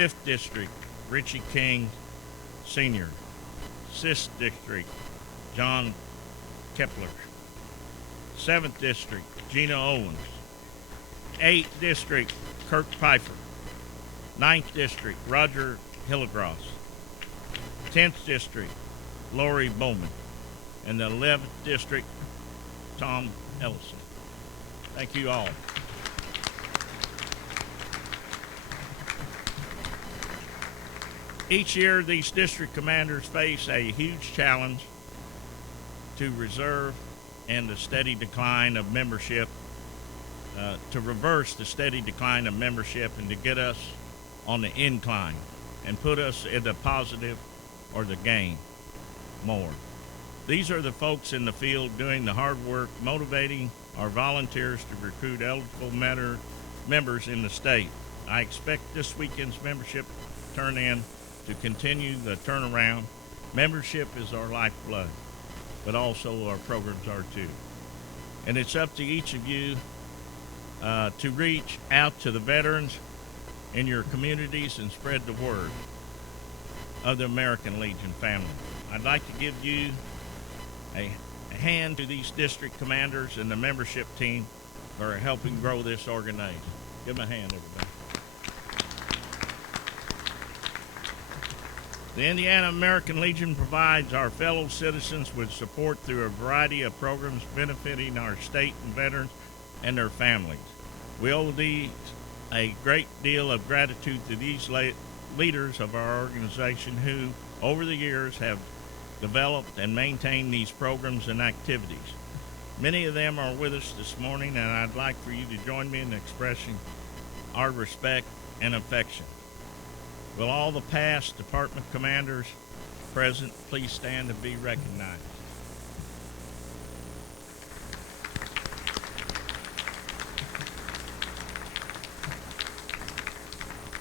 5th District, Richie King Sr. 6th District, John Kepler. 7th District, Gina Owens. 8th District, Kirk Pfeiffer. 9th District, Roger Hillegross. 10th District, Lori Bowman. And the 11th District, Tom Ellison. Thank you all. Each year, these district commanders face a huge challenge to reserve and the steady decline of membership, to reverse the steady decline of membership and to get us on the incline and put us in the positive or the gain more. These are the folks in the field doing the hard work, motivating our volunteers to recruit eligible members in the state. I expect this weekend's membership turn-in to continue the turnaround. Membership is our lifeblood, but also our programs are too. And it's up to each of you to reach out to the veterans in your communities and spread the word of the American Legion family. I'd like to give you a hand to these district commanders and the membership team who are helping grow this organization. Give them a hand, everybody. The Indiana American Legion provides our fellow citizens with support through a variety of programs benefiting our state and veterans and their families. We owe a great deal of gratitude to these leaders of our organization who, over the years, have developed and maintained these programs and activities. Many of them are with us this morning, and I'd like for you to join me in expressing our respect and affection. Will all the past department commanders present please stand and be recognized?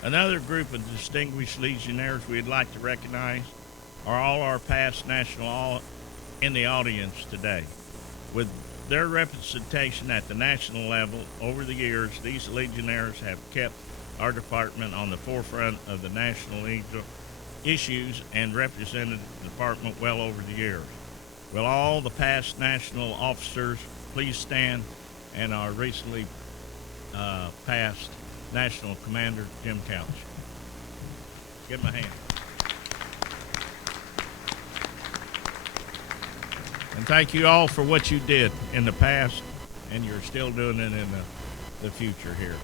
Another group of distinguished Legionnaires we'd like to recognize are all our past national in the audience today. With their representation at the national level over the years, these Legionnaires have kept our department on the forefront of the national issues and represented the department well over the years. Will all the past national officers please stand, and our recently passed National Commander Jim Couch. Give him a hand. And thank you all for what you did in the past, and you're still doing it in the future here.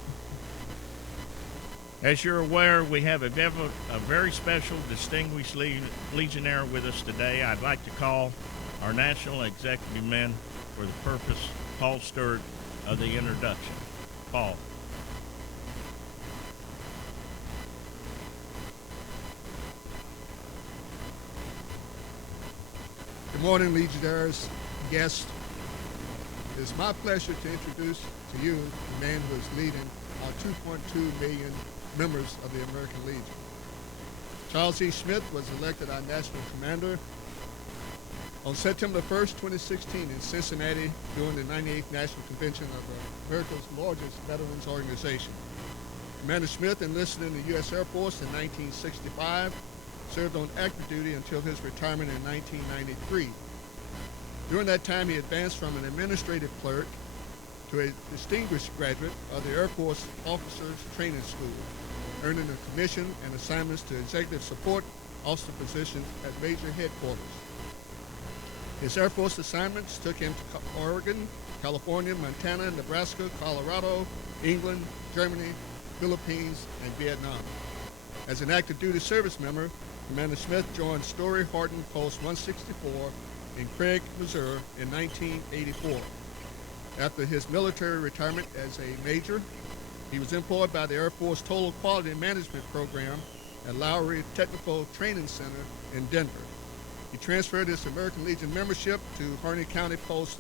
As you're aware, we have a very special, distinguished Legionnaire with us today. I'd like to call our National Executive Men for the purpose, Paul Stewart, of the introduction. Paul. Good morning, Legionnaires, guests. It is my pleasure to introduce to you the man who is leading our 2.2 million members of the American Legion. Charles E. Schmidt was elected our national commander on September 1st, 2016 in Cincinnati during the 98th National Convention of America's largest veterans organization. Commander Schmidt enlisted in the U.S. Air Force in 1965, served on active duty until his retirement in 1993. During that time, he advanced from an administrative clerk to a distinguished graduate of the Air Force Officers Training School, earning a commission and assignments to executive support officer positions at major headquarters. His Air Force assignments took him to Oregon, California, Montana, Nebraska, Colorado, England, Germany, Philippines, and Vietnam. As an active duty service member, Commander Smith joined Story Horton Post 164 in Craig, Missouri in 1984. After his military retirement as a major, he was employed by the Air Force Total Quality Management Program at Lowry Technical Training Center in Denver. He transferred his American Legion membership to Harney County Post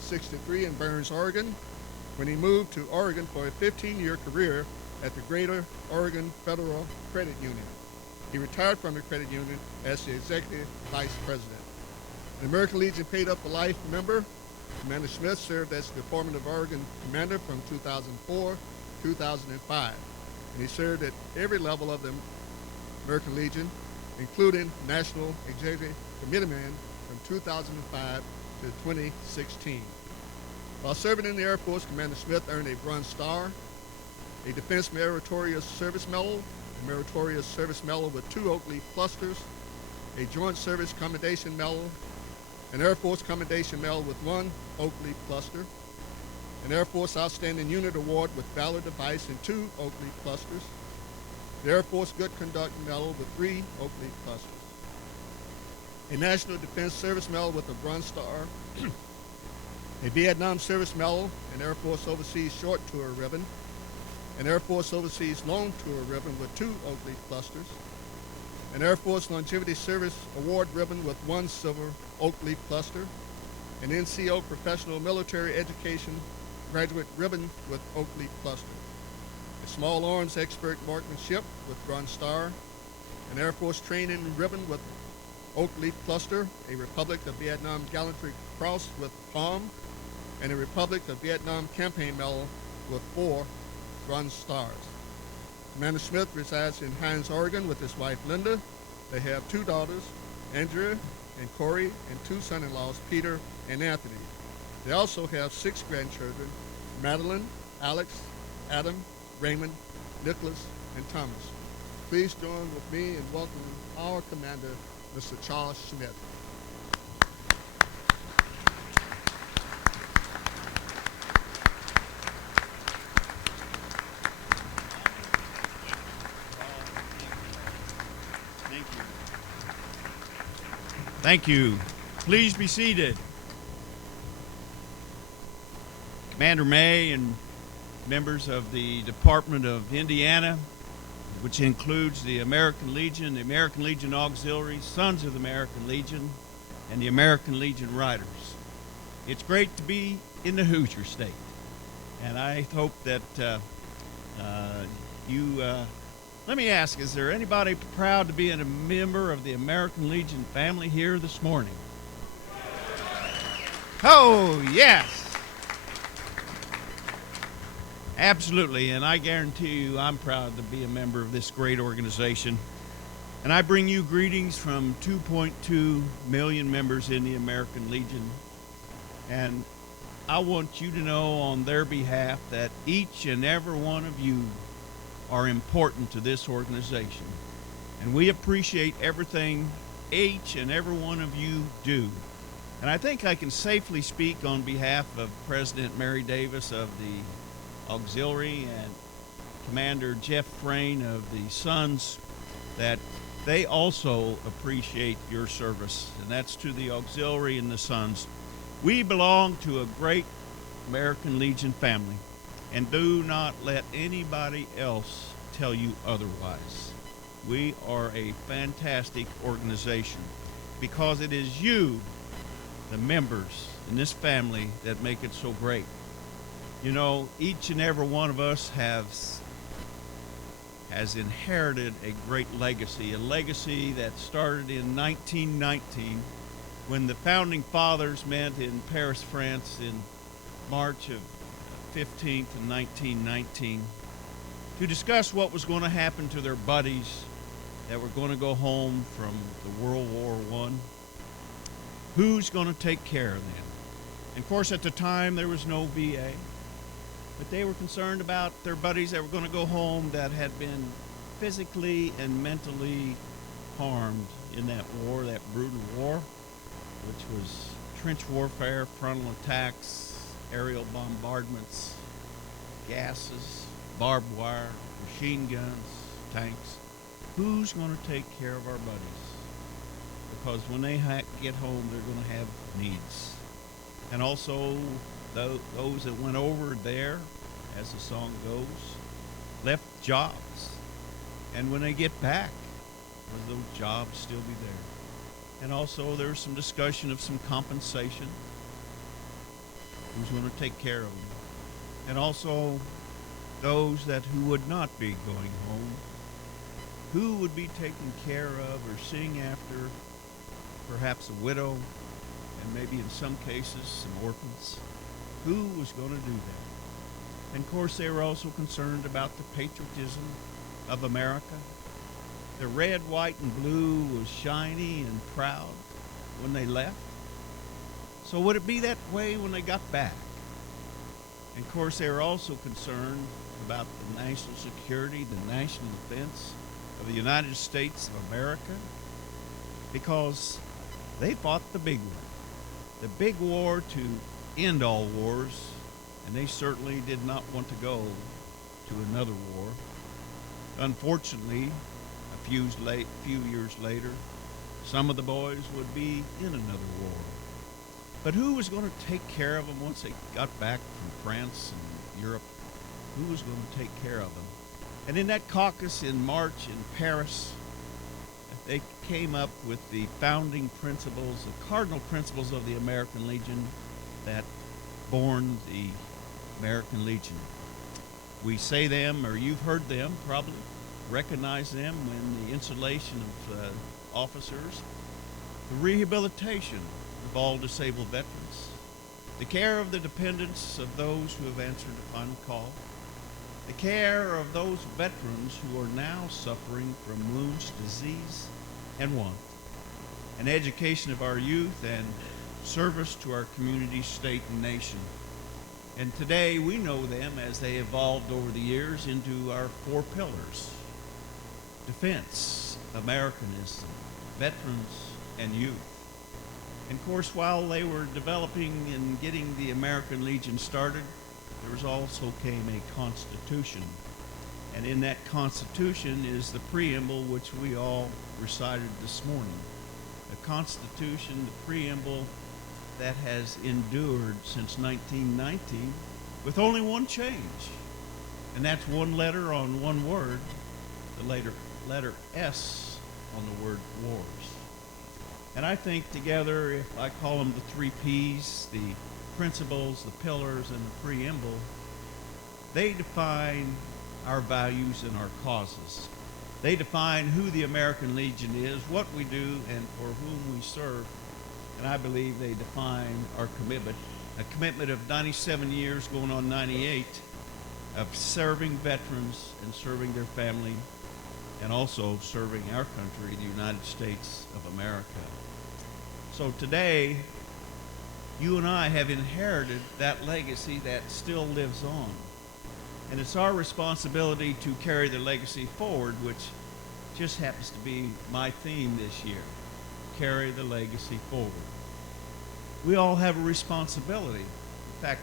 63 in Burns, Oregon, when he moved to Oregon for a 15-year career at the Greater Oregon Federal Credit Union. He retired from the credit union as the executive vice president. An American Legion paid up for life member, Commander Smith served as the Department of Oregon commander from 2004 to 2005, and he served at every level of the American Legion, including National Executive Committeeman from 2005 to 2016. While serving in the Air Force, Commander Schmidt earned a Bronze Star, a Defense Meritorious Service Medal, a Meritorious Service Medal with 2 Oak Leaf clusters, a Joint Service Commendation Medal, an Air Force Commendation Medal with 1 Oak Leaf cluster, an Air Force Outstanding Unit Award with Valor Device and 2 Oak Leaf clusters, the Air Force Good Conduct Medal with 3 Oak Leaf clusters, a National Defense Service Medal with a Bronze Star, a Vietnam Service Medal, an Air Force Overseas Short Tour Ribbon, an Air Force Overseas Long Tour Ribbon with 2 Oak Leaf clusters, an Air Force Longevity Service Award Ribbon with 1 Silver Oak Leaf cluster, an NCO Professional Military Education Graduate Ribbon with Oak Leaf cluster, a Small Arms Expert Marksmanship with Bronze Star, an Air Force Training Ribbon with Oak Leaf cluster, a Republic of Vietnam Gallantry Cross with Palm, and a Republic of Vietnam Campaign Medal with 4 Bronze Stars. Commander Schmidt resides in Hines, Oregon with his wife Linda. They have 2 daughters, Andrea and Corey, and 2 son-in-laws, Peter and Anthony. They also have 6 grandchildren, Madeline, Alex, Adam, Raymond, Nicholas, and Thomas. Please join with me in welcoming our commander, Mr. Charles Schmidt. Thank you. Please be seated. Commander May and members of the Department of Indiana, which includes the American Legion Auxiliary, Sons of the American Legion, and the American Legion Riders. It's great to be in the Hoosier State, and I hope that let me ask, is there anybody proud to be a member of the American Legion family here this morning? Oh, yes. Absolutely, and I guarantee you I'm proud to be a member of this great organization. And I bring you greetings from 2.2 million members in the American Legion. And I want you to know on their behalf that each and every one of you are important to this organization. And we appreciate everything each and every one of you do. And I think I can safely speak on behalf of President Mary Davis of the Auxiliary and Commander Jeff Frayne of the Sons that they also appreciate your service. And that's to the Auxiliary and the Sons. We belong to a great American Legion family. And do not let anybody else tell you otherwise. We are a fantastic organization because it is you, the members in this family, that make it so great. You know, each and every one of us has inherited a great legacy, a legacy that started in 1919 when the founding fathers met in Paris, France in March of 15th of 1919 to discuss what was going to happen to their buddies that were going to go home from the World War I. Who's going to take care of them? And of course, at the time, there was no VA, but they were concerned about their buddies that were going to go home that had been physically and mentally harmed in that war, that brutal war, which was trench warfare, frontal attacks, aerial bombardments, gases, barbed wire, machine guns, tanks. Who's going to take care of our buddies? Because when they get home, they're going to have needs. And also, those that went over there, as the song goes, left jobs. And when they get back, will those jobs still be there? And also, there's some discussion of some compensation. Who's going to take care of them? And also those who would not be going home. Who would be taken care of or seeing after perhaps a widow and maybe in some cases some orphans? Who was going to do that? And of course they were also concerned about the patriotism of America The red, white, and blue was shiny and proud when they left. So would it be that way when they got back? And of course, they were also concerned about the national security, the national defense of the United States of America, because they fought the big one, the big war to end all wars, and they certainly did not want to go to another war. Unfortunately, a few years later, some of the boys would be in another war. But who was going to take care of them once they got back from France and Europe? Who was going to take care of them? And in that caucus in March in Paris, they came up with the founding principles, the cardinal principles of the American Legion that born the American Legion. We say them, or you've heard them probably, recognize them when the installation of officers, the rehabilitation of all disabled veterans, the care of the dependents of those who have answered the final call, the care of those veterans who are now suffering from wounds, disease, and want, an education of our youth, and service to our community, state, and nation. And today we know them as they evolved over the years into our four pillars: defense, Americanism, veterans, and youth. And of course, while they were developing and getting the American Legion started, there also came a Constitution. And in that Constitution is the preamble which we all recited this morning. A Constitution, the preamble that has endured since 1919 with only one change. And that's one letter on one word, the letter S on the word wars. And I think together, if I call them the three P's, the principles, the pillars, and the preamble, they define our values and our causes. They define who the American Legion is, what we do, and for whom we serve. And I believe they define our commitment, a commitment of 97 years going on 98, of serving veterans and serving their family, and also serving our country, the United States of America. So today, you and I have inherited that legacy that still lives on. And it's our responsibility to carry the legacy forward, which just happens to be my theme this year: carry the legacy forward. We all have a responsibility. In fact,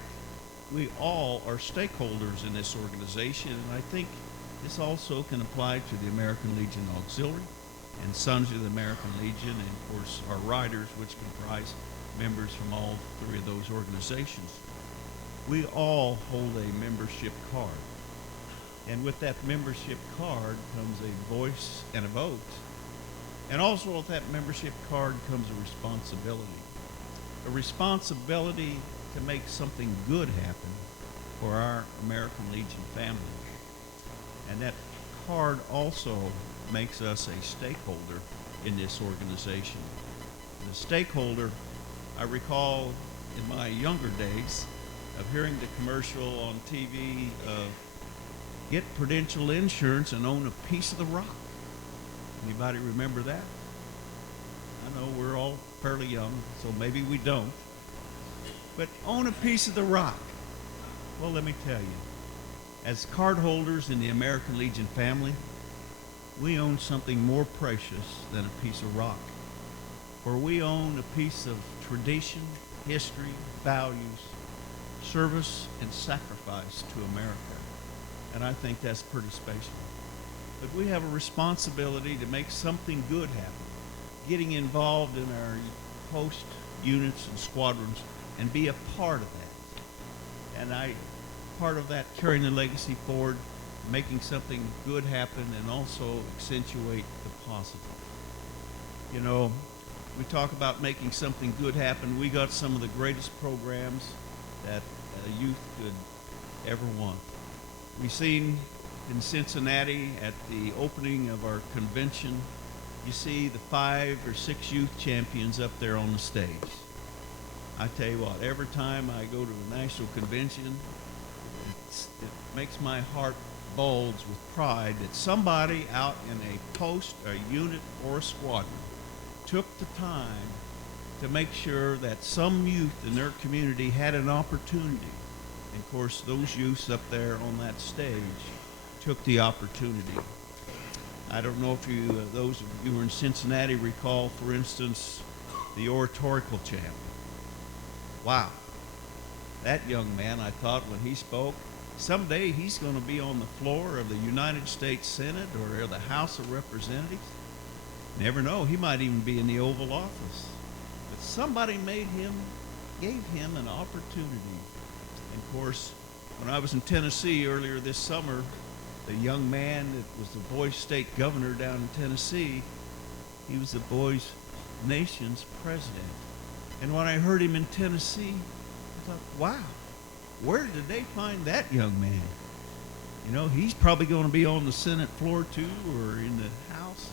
we all are stakeholders in this organization, and I think this also can apply to the American Legion Auxiliary and Sons of the American Legion, and of course our riders, which comprise members from all three of those organizations. We all hold a membership card. And with that membership card comes a voice and a vote. And also with that membership card comes a responsibility. A responsibility to make something good happen for our American Legion family. And that card also makes us a stakeholder in this organization. And the stakeholder, I recall in my younger days of hearing the commercial on TV of get Prudential Insurance and own a piece of the rock. Anybody remember that? I know we're all fairly young, so maybe we don't. But own a piece of the rock. Well, let me tell you, as cardholders in the American Legion family, we own something more precious than a piece of rock. For we own a piece of tradition, history, values, service, and sacrifice to America. And I think that's pretty special. But we have a responsibility to make something good happen, getting involved in our host units and squadrons and be a part of that. And part of that, carrying the legacy forward, making something good happen, and also accentuate the positive. You know, we talk about making something good happen. We got some of the greatest programs that youth could ever want. We've seen in Cincinnati at the opening of our convention, you see the 5 or 6 youth champions up there on the stage. I tell you what, every time I go to a national convention, it makes my heart bulge with pride that somebody out in a post, a unit, or a squadron took the time to make sure that some youth in their community had an opportunity. And of course, those youths up there on that stage took the opportunity. I don't know if you, those of you who are in Cincinnati, recall, for instance, the oratorical champ. Wow. That young man, I thought when he spoke, someday he's going to be on the floor of the United States Senate or the House of Representatives. Never know, he might even be in the Oval Office. But somebody gave him an opportunity. And of course, when I was in Tennessee earlier this summer, the young man that was the boys' state governor down in Tennessee, he was the boys' nation's president. And when I heard him in Tennessee, I thought, wow, where did they find that young man? You know, he's probably going to be on the Senate floor too, or in the House,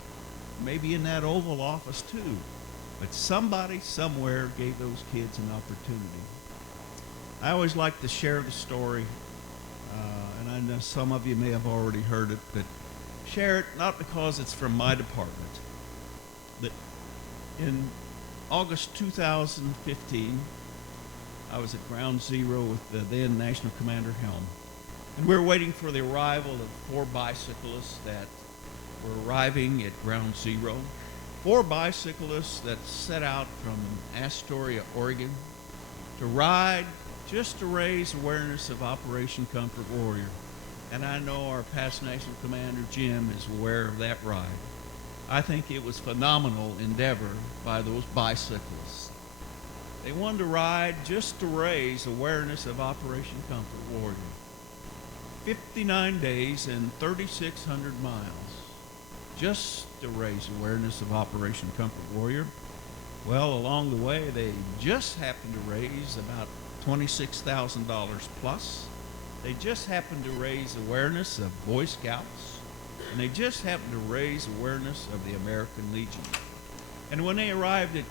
maybe in that Oval Office too. But somebody somewhere gave those kids an opportunity. I always like to share the story, and I know some of you may have already heard it, but share it not because it's from my department, but in August 2015, I was at Ground Zero with the then National Commander Helm. And we were waiting for the arrival of 4 bicyclists that were arriving at Ground Zero. 4 bicyclists that set out from Astoria, Oregon, to ride just to raise awareness of Operation Comfort Warrior. And I know our past National Commander Jim is aware of that ride. I think it was phenomenal endeavor by those bicyclists. They wanted to ride just to raise awareness of Operation Comfort Warrior. 59 days and 3,600 miles just to raise awareness of Operation Comfort Warrior. Well, along the way, they just happened to raise about $26,000 plus. They just happened to raise awareness of Boy Scouts, and they just happened to raise awareness of the American Legion. And when they arrived at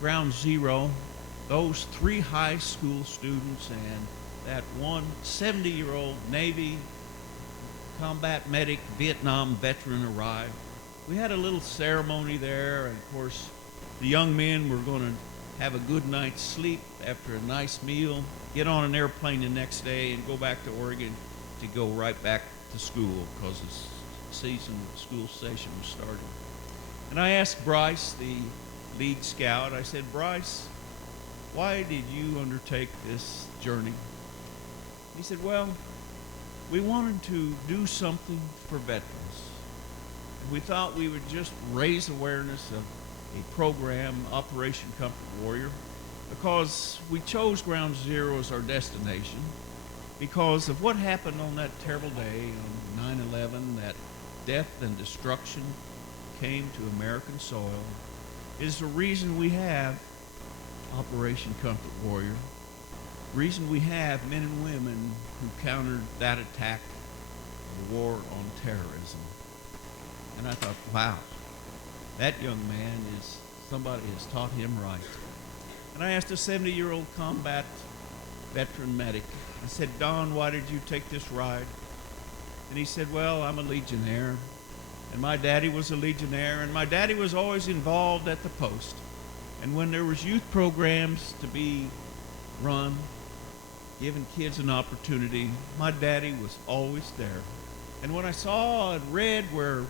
Ground Zero, those 3 high school students and that one 70-year-old Navy combat medic Vietnam veteran arrived. We had a little ceremony there, and of course, the young men were going to have a good night's sleep after a nice meal, get on an airplane the next day, and go back to Oregon to go right back to school because the season of the school session was starting. And I asked Bryce, the lead scout, I said, Bryce, why did you undertake this journey? He said, well, we wanted to do something for veterans. We thought we would just raise awareness of a program, Operation Comfort Warrior, because we chose Ground Zero as our destination because of what happened on that terrible day on 9/11, that death and destruction came to American soil, is the reason we have Operation Comfort Warrior, reason we have men and women who countered that attack, the war on terrorism. And I thought, wow, that young man is, somebody has taught him right. And I asked a 70-year-old combat veteran medic, I said, Don, why did you take this ride? And he said, well, I'm a Legionnaire, and my daddy was a Legionnaire, and my daddy was always involved at the post. And when there was youth programs to be run, giving kids an opportunity, my daddy was always there. And when I saw and read where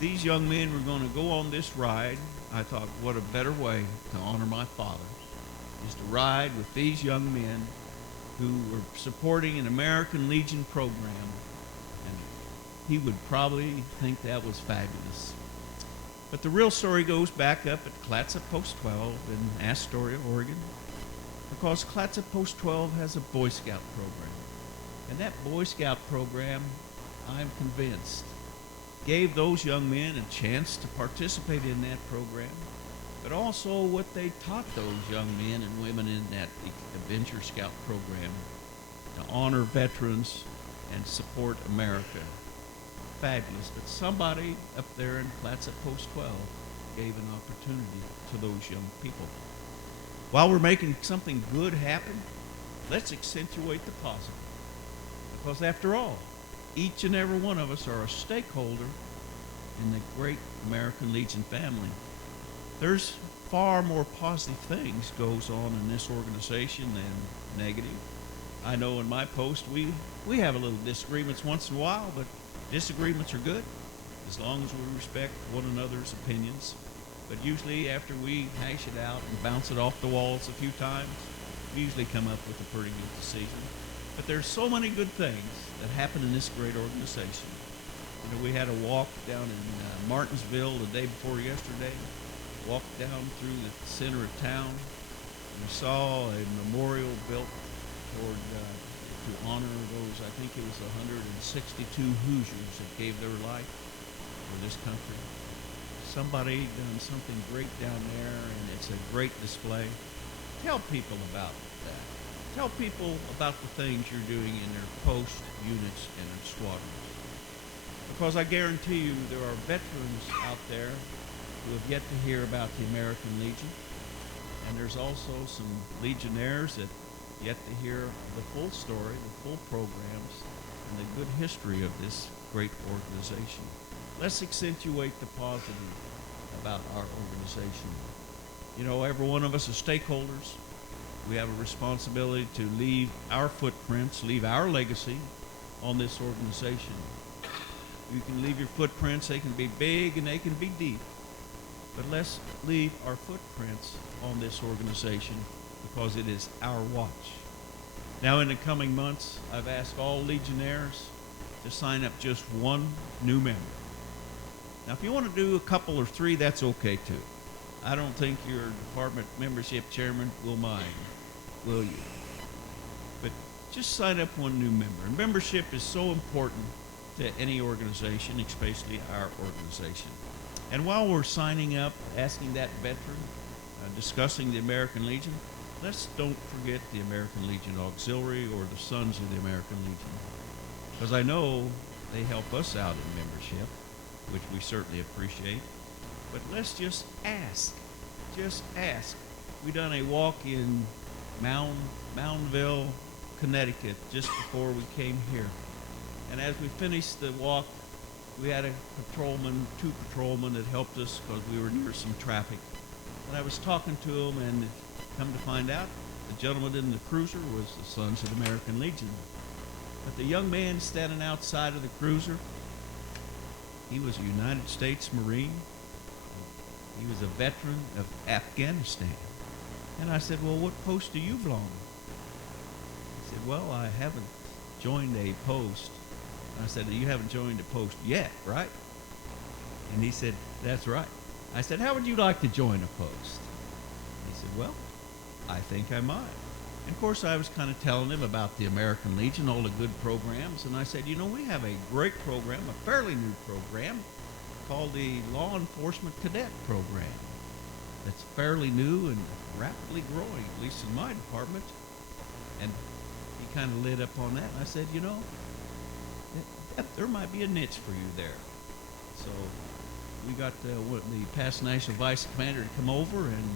these young men were going to go on this ride, I thought, what a better way to honor my father, is to ride with these young men who were supporting an American Legion program. And he would probably think that was fabulous. But the real story goes back up at Clatsop Post 12 in Astoria, Oregon, because Clatsop Post 12 has a Boy Scout program. And that Boy Scout program, I'm convinced, gave those young men a chance to participate in that program, but also what they taught those young men and women in that Adventure Scout program to honor veterans and support America. Fabulous. But somebody up there in Clatsop Post 12 gave an opportunity to those young people. While we're making something good happen, let's accentuate the positive. Because after all, each and every one of us are a stakeholder in the great American Legion family. There's far more positive things goes on in this organization than negative. I know in my post we have a little disagreements once in a while, but disagreements are good as long as we respect one another's opinions. But usually after we hash it out and bounce it off the walls a few times, we usually come up with a pretty good decision. But there's so many good things that happen in this great organization. You know, we had a walk down in Martinsville the day before yesterday, walked down through the center of town, and we saw a memorial built toward to honor those, I think it was 162 Hoosiers that gave their life for this country. Somebody done something great down there, and it's a great display. Tell people about that. Tell people about the things you're doing in their post units and their squadrons. Because I guarantee you there are veterans out there who have yet to hear about the American Legion. And there's also some legionnaires that yet to hear the full story, the full programs, and the good history of this great organization. Let's accentuate the positive about our organization. You know, every one of us is stakeholders. We have a responsibility to leave our footprints, leave our legacy on this organization. You can leave your footprints, they can be big and they can be deep. But let's leave our footprints on this organization because it is our watch. Now in the coming months, I've asked all Legionnaires to sign up just one new member. Now if you want to do a couple or three, that's okay too. I don't think your department membership chairman will mind, will you? But just sign up one new member. And membership is so important to any organization, especially our organization. And while we're signing up, asking that veteran, discussing the American Legion, let's don't forget the American Legion Auxiliary or the Sons of the American Legion. Because I know they help us out in membership, which we certainly appreciate. But let's just ask. Just ask. We done a walk in Moundville, Connecticut, just before we came here. And as we finished the walk, we had two patrolmen that helped us because we were near some traffic. And I was talking to them, and come to find out, the gentleman in the cruiser was the Sons of the American Legion. But the young man standing outside of the cruiser, he was a United States Marine. He was a veteran of Afghanistan. And I said, well, what post do you belong to? He said, well, I haven't joined a post. And I said, you haven't joined a post yet, right? And he said, that's right. I said, how would you like to join a post? He said, well, I think I might. And of course, I was kind of telling him about the American Legion, all the good programs. And I said, you know, we have a great program, a fairly new program, called the Law Enforcement Cadet Program. That's fairly new and rapidly growing, at least in my department. And he kind of lit up on that. And I said, you know, there might be a niche for you there. So we got the past National Vice Commander to come over, and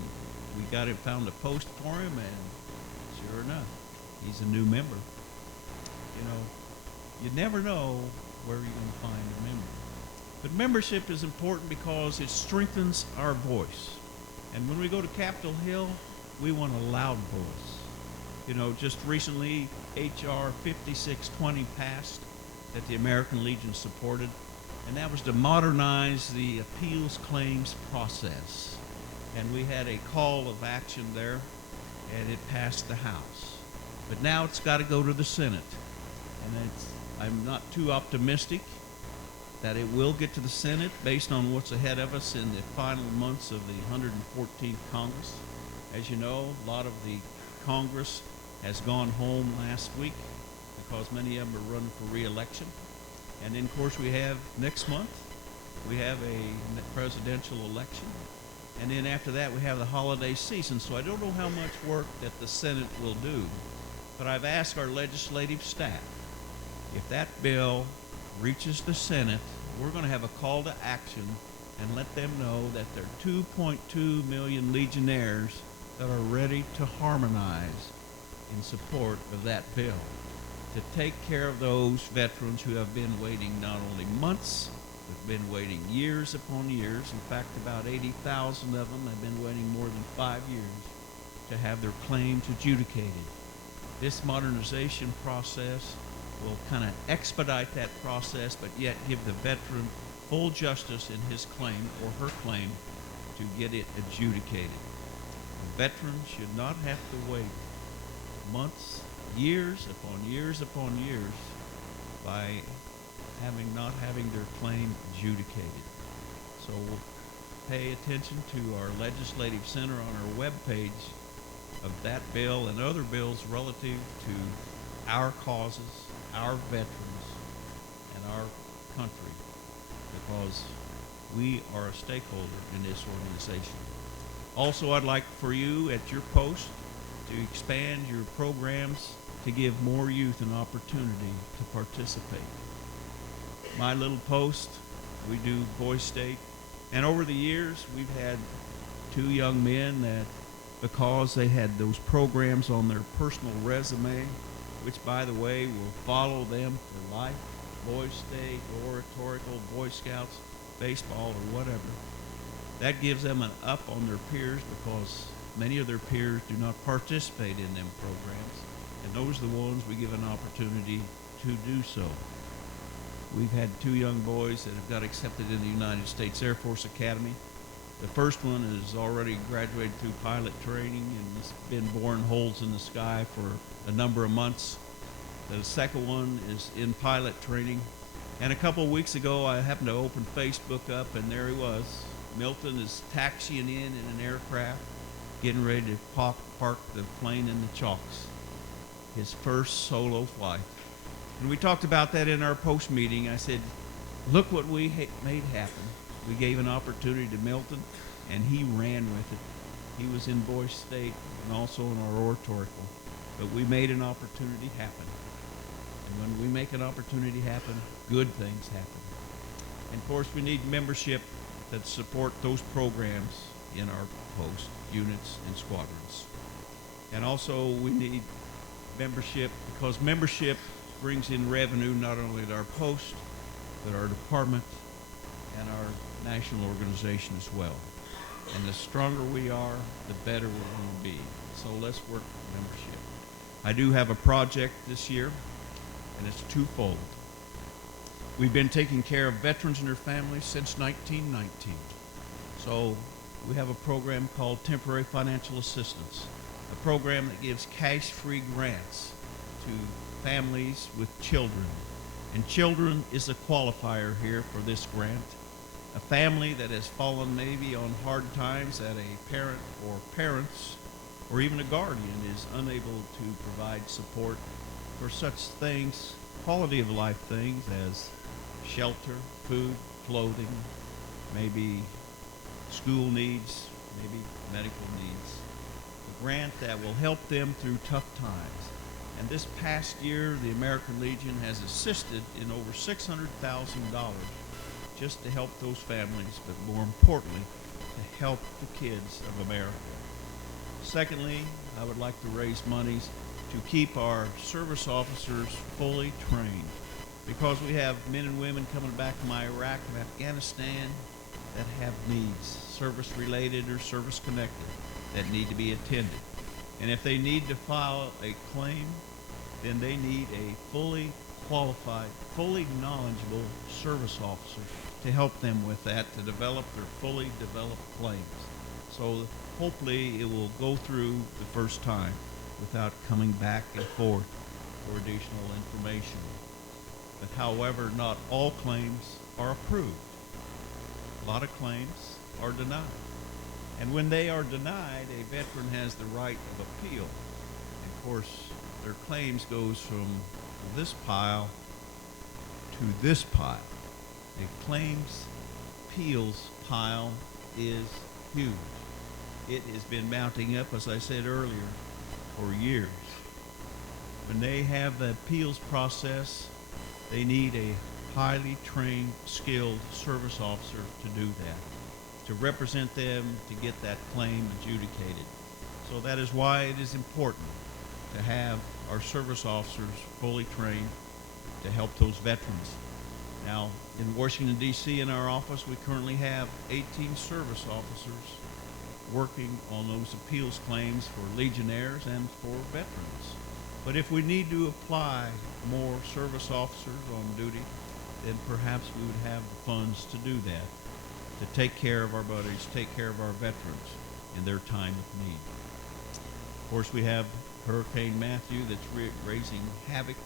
we found a post for him, and sure enough, he's a new member. You know, you never know where you're going to find a member. But membership is important because it strengthens our voice. And when we go to Capitol Hill, we want a loud voice. You know, just recently, H.R. 5620 passed that the American Legion supported, and that was to modernize the appeals claims process. And we had a call of action there, and it passed the House. But now it's got to go to the Senate. And I'm not too optimistic that it will get to the Senate based on what's ahead of us in the final months of the 114th Congress. As you know, a lot of the Congress has gone home last week because many of them are running for re-election. And then, of course, we have next month, we have a presidential election. And then after that, we have the holiday season. So I don't know how much work that the Senate will do. But I've asked our legislative staff, if that bill reaches the Senate, we're going to have a call to action and let them know that there are 2.2 million Legionnaires that are ready to harmonize in support of that bill. to take care of those veterans who have been waiting not only months, but been waiting years upon years. In fact, about 80,000 of them have been waiting more than 5 years to have their claims adjudicated. This modernization process will kind of expedite that process, but yet give the veteran full justice in his claim or her claim to get it adjudicated. A veteran should not have to wait months, years upon years upon years by not having their claim adjudicated. So pay attention to our legislative center on our webpage of that bill and other bills relative to our causes, our veterans, and our country, because we are a stakeholder in this organization. Also, I'd like for you at your post to expand your programs to give more youth an opportunity to participate. My little post, we do Boy State, and over the years we've had 2 young men that, because they had those programs on their personal resume, which by the way will follow them for life, Boy State, oratorical, Boy Scouts, baseball, or whatever, that gives them an up on their peers, because many of their peers do not participate in them programs, and those are the ones we give an opportunity to do so. We've had 2 young boys that have got accepted in the United States Air Force Academy. The first one has already graduated through pilot training and has been boring holes in the sky for a number of months. The second one is in pilot training. And a couple of weeks ago, I happened to open Facebook up, and there he was. Milton is taxiing in an aircraft, getting ready to park the plane in the chalks. His first solo flight. And we talked about that in our post meeting. I said, look what we made happen. We gave an opportunity to Milton, and he ran with it. He was in Boy State and also in our oratorical. But we made an opportunity happen. And when we make an opportunity happen, good things happen. And of course, we need membership that support those programs in our post units and squadrons. And also we need membership, because membership brings in revenue not only to our post, but our department and our national organization as well. And the stronger we are, the better we're going to be. So let's work for membership. I do have a project this year, and it's twofold. We've been taking care of veterans and their families since 1919. So we have a program called Temporary Financial Assistance, a program that gives cash-free grants to families with children. And children is a qualifier here for this grant. A family that has fallen maybe on hard times that a parent or parents or even a guardian is unable to provide support for such things, quality of life things as shelter, food, clothing, maybe school needs, maybe medical needs. A grant that will help them through tough times. And this past year, the American Legion has assisted in over $600,000 just to help those families, but more importantly, to help the kids of America. Secondly, I would like to raise monies to keep our service officers fully trained, because we have men and women coming back from Iraq and Afghanistan that have needs, service-related or service-connected, that need to be attended. And if they need to file a claim, then they need a fully qualified, fully knowledgeable service officer to help them with that, to develop their fully developed claims. So hopefully it will go through the first time without coming back and forth for additional information. But however, not all claims are approved. A lot of claims are denied. And when they are denied, a veteran has the right of appeal. And of course, their claims goes from this pile to this pile. A claims appeals pile is huge. It has been mounting up, as I said earlier, for years. When they have the appeals process, they need a highly trained, skilled service officer to do that, to represent them, to get that claim adjudicated. So that is why it is important to have our service officers fully trained to help those veterans. Now, in Washington, D.C., in our office, we currently have 18 service officers working on those appeals claims for Legionnaires and for veterans. But if we need to apply more service officers on duty, then perhaps we would have the funds to do that, to take care of our buddies, take care of our veterans in their time of need. Of course, we have Hurricane Matthew that's raising havoc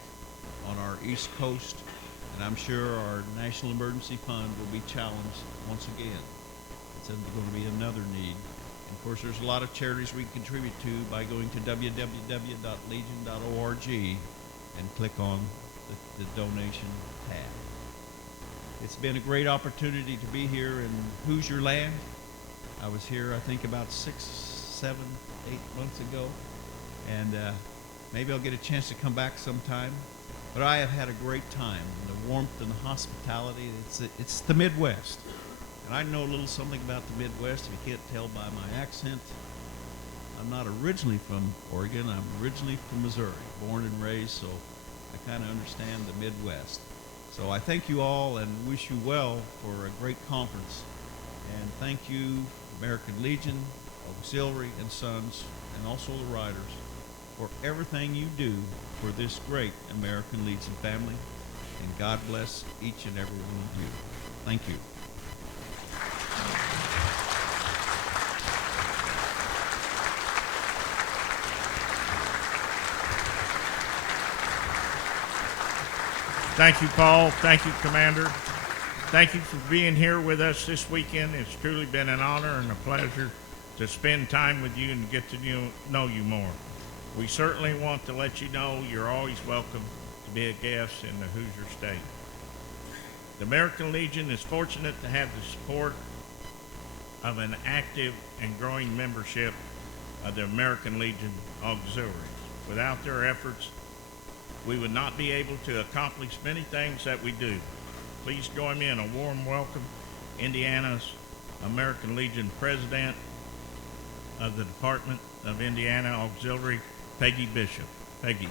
on our East Coast, and I'm sure our National Emergency Fund will be challenged once again. It's going to be another need. And of course, there's a lot of charities we can contribute to by going to www.legion.org and click on the donation tab. It's been a great opportunity to be here in Hoosier Land. I was here, I think, about 6, 7, 8 months ago, and maybe I'll get a chance to come back sometime. But I have had a great time. The warmth and the hospitality, it's the Midwest. And I know a little something about the Midwest, if you can't tell by my accent. I'm not originally from Oregon. I'm originally from Missouri, born and raised, so I kind of understand the Midwest. So I thank you all and wish you well for a great conference. And thank you, American Legion, Auxiliary and Sons, and also the Riders, for everything you do for this great American Legion family. And God bless each and every one of you. Thank you. Thank you, Paul. Thank you, Commander. Thank you for being here with us this weekend. It's truly been an honor and a pleasure to spend time with you and get to know you more. We certainly want to let you know you're always welcome to be a guest in the Hoosier State. The American Legion is fortunate to have the support of an active and growing membership of the American Legion Auxiliaries. Without their efforts, we would not be able to accomplish many things that we do. Please join me in a warm welcome, Indiana's American Legion President of the Department of Indiana Auxiliary, Peggy Bishop. Peggy.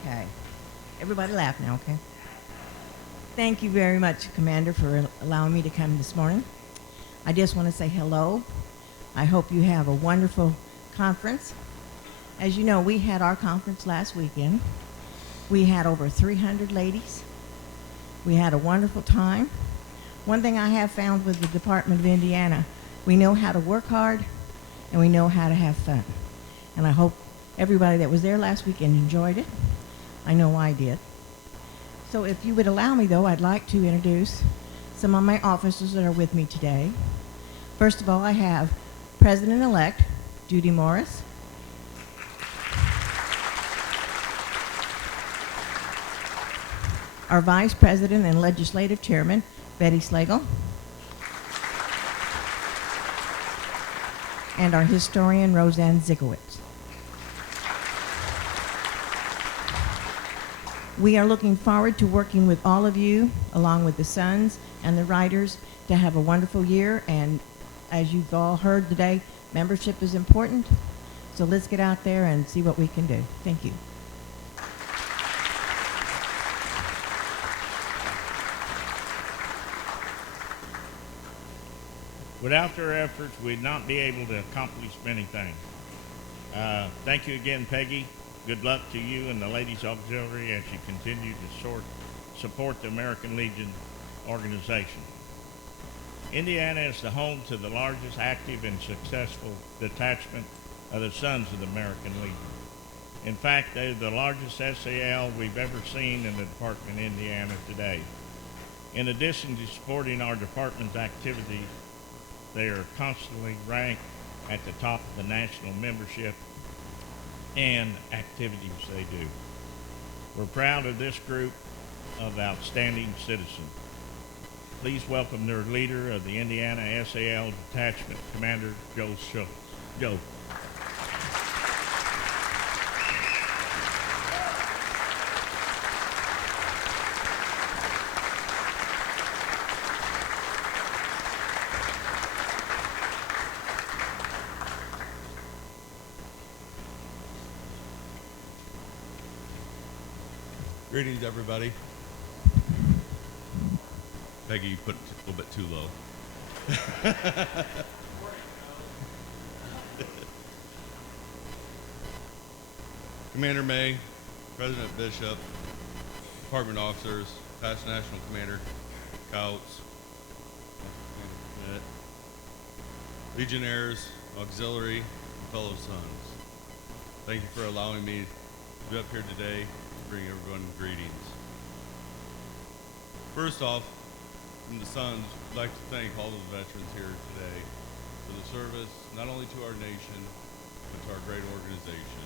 Okay. Everybody laugh now, okay? Thank you very much, Commander, for allowing me to come this morning. I just want to say hello. I hope you have a wonderful conference. As you know, we had our conference last weekend. We had over 300 ladies. We had a wonderful time. One thing I have found with the Department of Indiana, we know how to work hard and we know how to have fun. And I hope everybody that was there last weekend enjoyed it. I know I did. So if you would allow me, though, I'd like to introduce some of my officers that are with me today. First of all, I have President-elect Judy Morris. Our Vice President and Legislative Chairman, Betty Slagle. And our historian, Roseanne Zigowitz. We are looking forward to working with all of you, along with the Sons and the Riders, to have a wonderful year. And as you've all heard today, membership is important. So let's get out there and see what we can do. Thank you. Without their efforts, we'd not be able to accomplish many things. Thank you again, Peggy. Good luck to you and the Ladies Auxiliary as you continue to support the American Legion organization. Indiana is the home to the largest active and successful detachment of the Sons of the American Legion. In fact, they're the largest SAL we've ever seen in the Department of Indiana today. In addition to supporting our department's activities, They are constantly ranked at the top of the national membership and activities they do. We're proud of this group of outstanding citizens. Please welcome their leader of the Indiana SAL Detachment, Commander Joe Schultz. Joe. Greetings, everybody. Peggy, you put it a little bit too low. Commander May, President Bishop, department officers, past national commander, scouts, Schmidt, legionnaires, auxiliary, and fellow sons. Thank you for allowing me to be up here today to bring everyone greetings. First off, from the Sons, I'd like to thank all of the veterans here today for the service, not only to our nation, but to our great organization.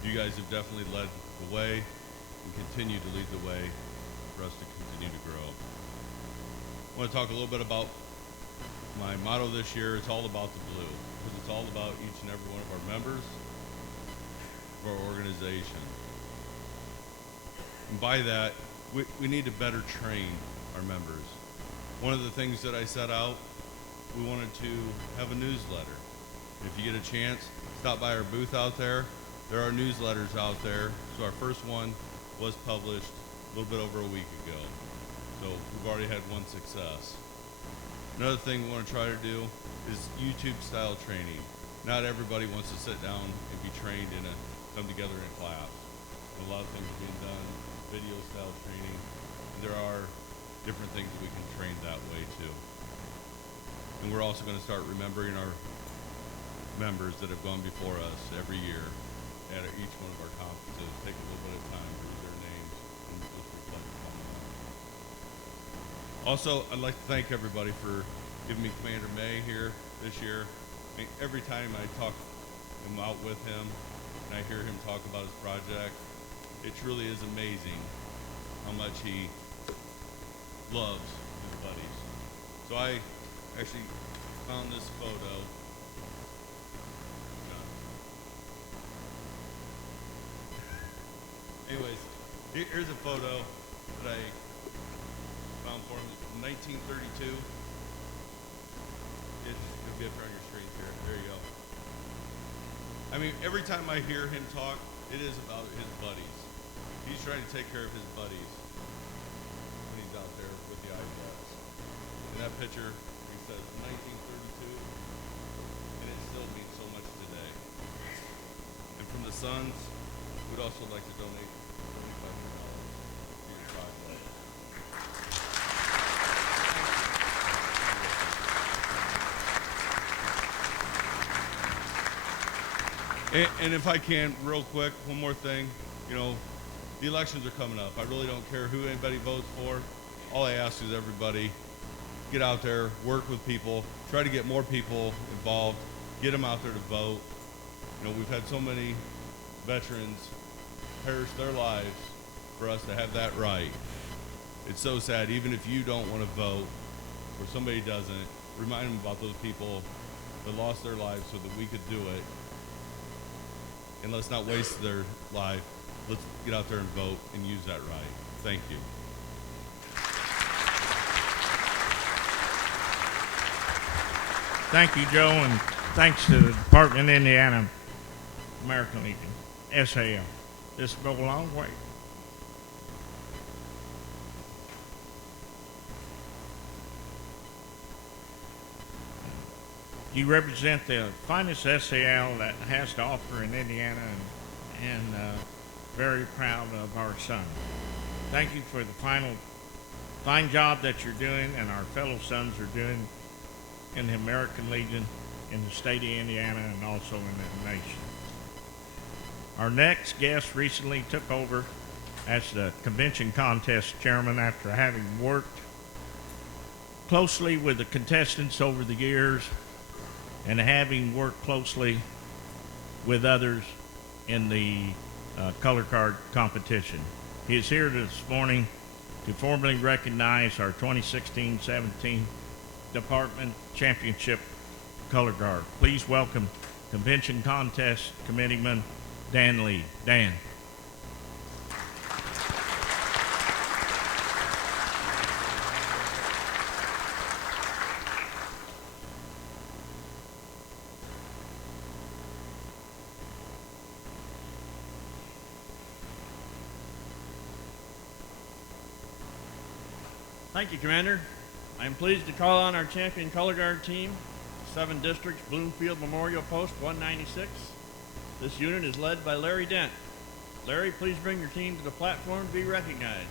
You guys have definitely led the way and continue to lead the way for us to continue to grow. I want to talk a little bit about my motto this year. It's all about the blue, because it's all about each and every one of our members of our organization. And by that, we need to better train our members. One of the things that I set out, we wanted to have a newsletter. If you get a chance, stop by our booth out there. There are newsletters out there. So our first one was published a little bit over a week ago. So we've already had one success. Another thing we want to try to do is YouTube style training. Not everybody wants to sit down and be trained in come together in a class. A lot of things are being done, video style training. There are different things that we can train that way too. And we're also going to start remembering our members that have gone before us every year at each one of our conferences. Take a little bit of time to read their names and just reflect upon them. Also, I'd like to thank everybody for giving me Commander May here this year. I mean, every time I am out with him and I hear him talk about his project, it truly is amazing how much he loves his buddies. So I actually found this photo. Anyways, here's a photo that I found for him from 1932. It'll be up here on your screen here. There you go. I mean, every time I hear him talk, it is about his buddies. He's trying to take care of his buddies when he's out there with the iPads. In that picture, he says 1932, and it still means so much today. And from the Sons, we'd also like to donate $2,500 to your project. And if I can, real quick, one more thing. You know, the elections are coming up. I really don't care who anybody votes for. All I ask is everybody get out there, work with people, try to get more people involved, get them out there to vote. You know, we've had so many veterans perish their lives for us to have that right. It's so sad. Even if you don't want to vote or somebody doesn't, remind them about those people that lost their lives so that we could do it. And let's not waste their life. Let's get out there and vote and use that right. Thank you. Thank you, Joe, and thanks to the Department of Indiana American Legion, SAL. This will go a long way. You represent the finest SAL that has to offer in Indiana, and very proud of our son. Thank you for the fine job that you're doing and our fellow sons are doing in the American Legion, in the state of Indiana, and also in the nation. Our next guest recently took over as the convention contest chairman after having worked closely with the contestants over the years and having worked closely with others in the color guard competition. He is here this morning to formally recognize our 2016-17 Department Championship color guard. Please welcome Convention Contest Committeeman Dan Lee. Dan. Thank you, Commander. I am pleased to call on our champion color guard team, 7 Districts Bloomfield Memorial Post 196. This unit is led by Larry Dent. Larry, please bring your team to the platform to be recognized.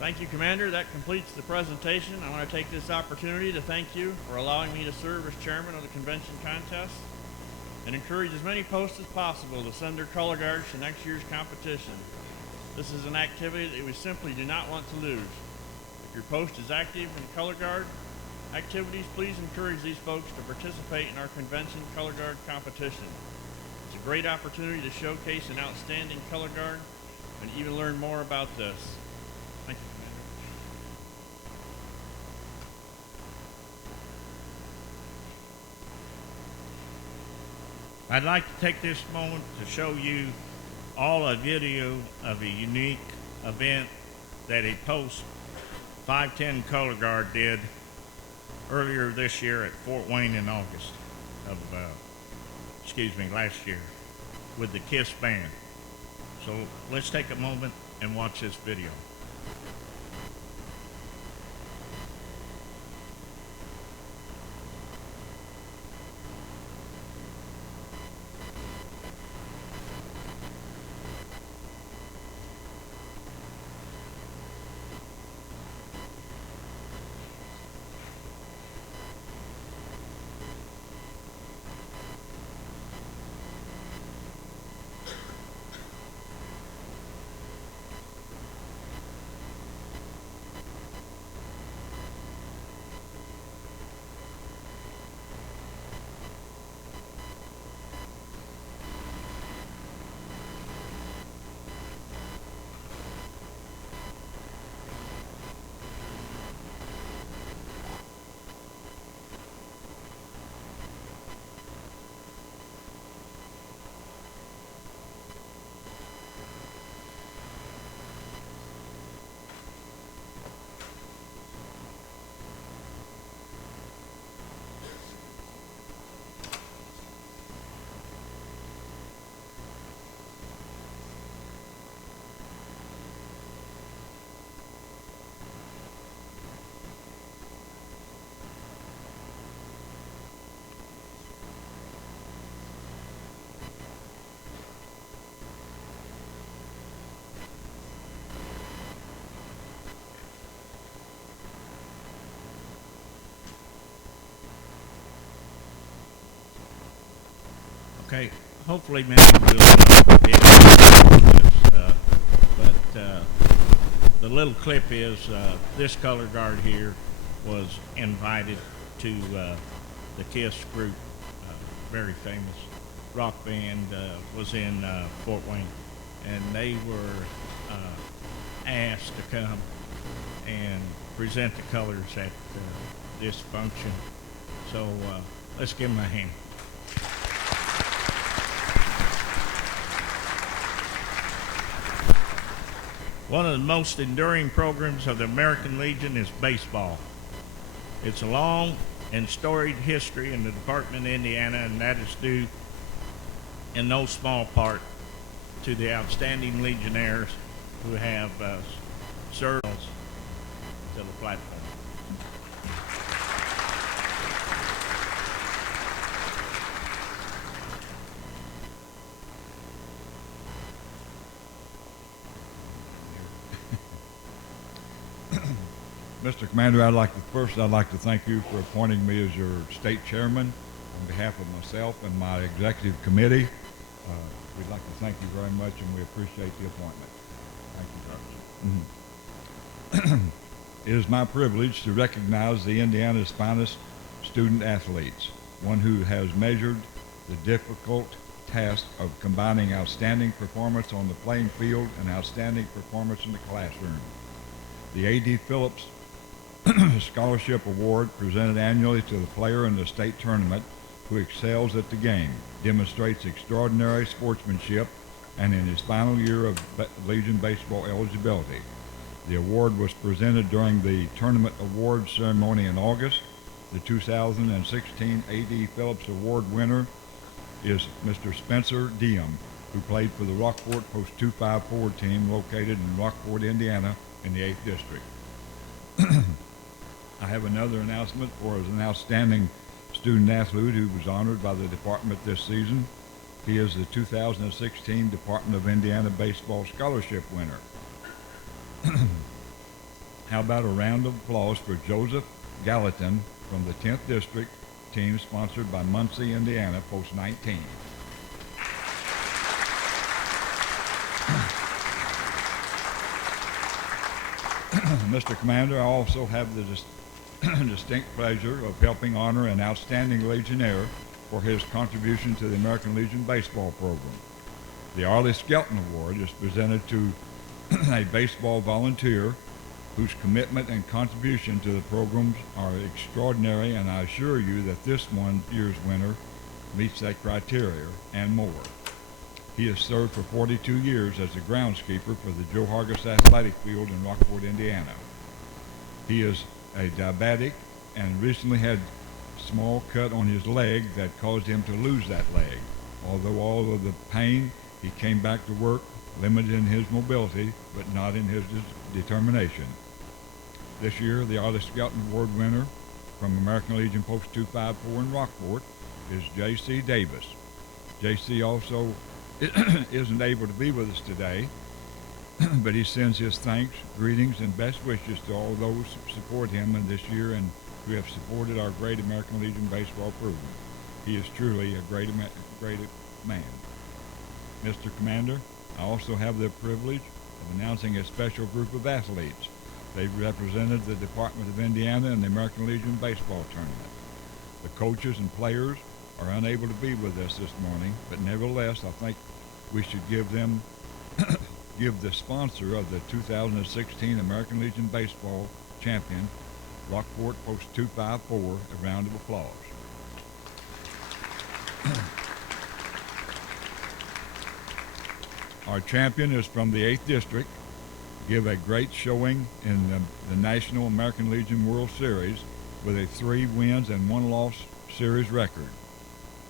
Thank you, Commander. That completes the presentation. I want to take this opportunity to thank you for allowing me to serve as chairman of the convention contest and encourage as many posts as possible to send their color guards to next year's competition. This is an activity that we simply do not want to lose. If your post is active in color guard activities, please encourage these folks to participate in our convention color guard competition. It's a great opportunity to showcase an outstanding color guard and even learn more about this. Thank you, Commander. I'd like to take this moment to show you all a video of a unique event that a post 510 color guard did earlier this year at Fort Wayne in August of, last year with the KISS band. So let's take a moment and watch this video. Okay, hopefully many will know but the little clip is this color guard here was invited to the KISS group, very famous rock band was in Fort Wayne, and they were asked to come and present the colors at this function. So let's give them a hand. One of the most enduring programs of the American Legion is baseball. It's a long and storied history in the Department of Indiana, and that is due in no small part to the outstanding Legionnaires who have served us to the platform. Mr. Commander, I'd like to thank you for appointing me as your state chairman on behalf of myself and my executive committee. We'd like to thank you very much, and we appreciate the appointment. Thank you, Doctor. It is my privilege to recognize the Indiana's finest student athletes, one who has measured the difficult task of combining outstanding performance on the playing field and outstanding performance in the classroom. The A.D. Phillips Scholarship Award, presented annually to the player in the state tournament who excels at the game, demonstrates extraordinary sportsmanship and in his final year of Legion baseball eligibility. The award was presented during the tournament awards ceremony in August. The 2016 A.D. Phillips Award winner is Mr. Spencer Diem, who played for the Rockport Post 254 team located in Rockport, Indiana, in the 8th District. I have another announcement for an outstanding student athlete who was honored by the department this season. He is the 2016 Department of Indiana Baseball Scholarship winner. How about a round of applause for Joseph Gallatin from the 10th District team sponsored by Muncie, Indiana, Post 19. Mr. Commander, I also have the distinct pleasure of helping honor an outstanding Legionnaire for his contribution to the American Legion baseball program. The Arlie Skelton Award is presented to a baseball volunteer whose commitment and contribution to the programs are extraordinary, and I assure you that this year's winner meets that criteria and more. He has served for 42 years as a groundskeeper for the Joe Hargis Athletic Field in Rockport, Indiana. He is a diabetic and recently had a small cut on his leg that caused him to lose that leg. Although all of the pain, he came back to work, limited in his mobility, but not in his determination. This year, the Arlie Skelton Award winner from American Legion Post 254 in Rockport is J.C. Davis. J.C. also isn't able to be with us today, but he sends his thanks, greetings, and best wishes to all those who support him in this year and who have supported our great American Legion baseball program. He is truly a great man. Mr. Commander, I also have the privilege of announcing a special group of athletes. They've represented the Department of Indiana in the American Legion baseball tournament. The coaches and players are unable to be with us this morning, but nevertheless, I think we should give them, give the sponsor of the 2016 American Legion baseball champion, Rockport Post 254, a round of applause. Our champion is from the 8th District. Give a great showing in the National American Legion World Series with a 3 wins and 1 loss series record.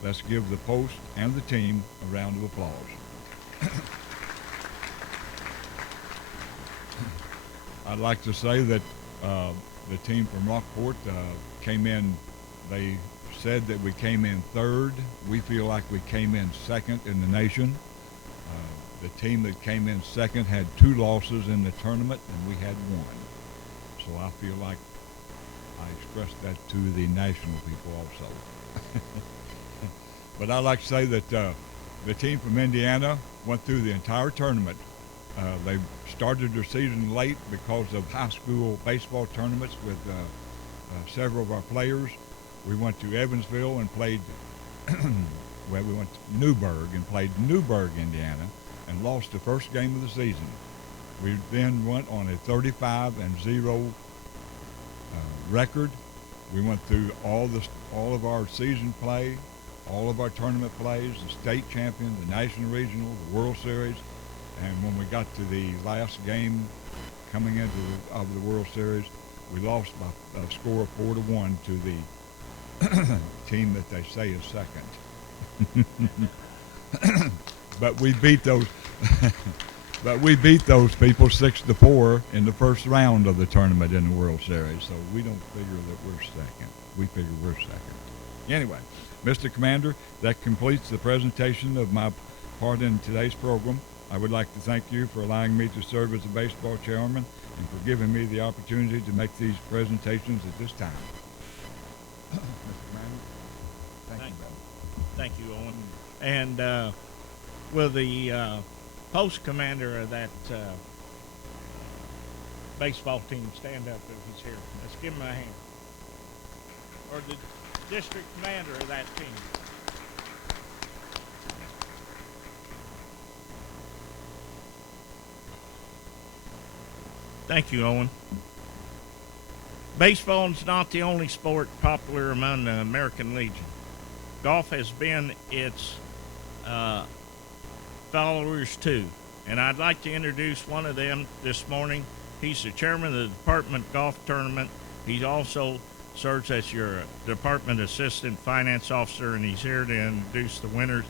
Let's give the post and the team a round of applause. I'd like to say that the team from Rockport came in, they said that we came in 3rd. We feel like we came in 2nd in the nation. The team that came in 2nd had 2 losses in the tournament, and we had 1. So I feel like I expressed that to the national people also. But I'd like to say that the team from Indiana went through the entire tournament. They started their season late because of high school baseball tournaments with several of our players. We went to Evansville and played well, we went to Newburgh and played Newburgh, Indiana, and lost the first game of the season. We then went on a 35-0 record. We went through all of our season play, all of our tournament plays, the state champion, the national regional, the World Series, and when we got to the last game coming into the World Series, we lost by a score of 4-1 to the team that they say is second. But we beat those. But we beat those people 6-4 in the first round of the tournament in the World Series. So we don't figure that we're second. We figure we're second. Anyway, Mr. Commander, that completes the presentation of my part in today's program. I would like to thank you for allowing me to serve as a baseball chairman and for giving me the opportunity to make these presentations at this time. Mr. Commander, thank you, brother. Thank you, Owen. And will the post commander of that baseball team stand up if he's here? Let's give him a hand. Or the district commander of that team. Thank you, Owen. Baseball is not the only sport popular among the American Legion. Golf has been its followers too, and I'd like to introduce one of them this morning. He's the chairman of the department golf tournament. He also serves as your department assistant finance officer, and he's here to introduce the winners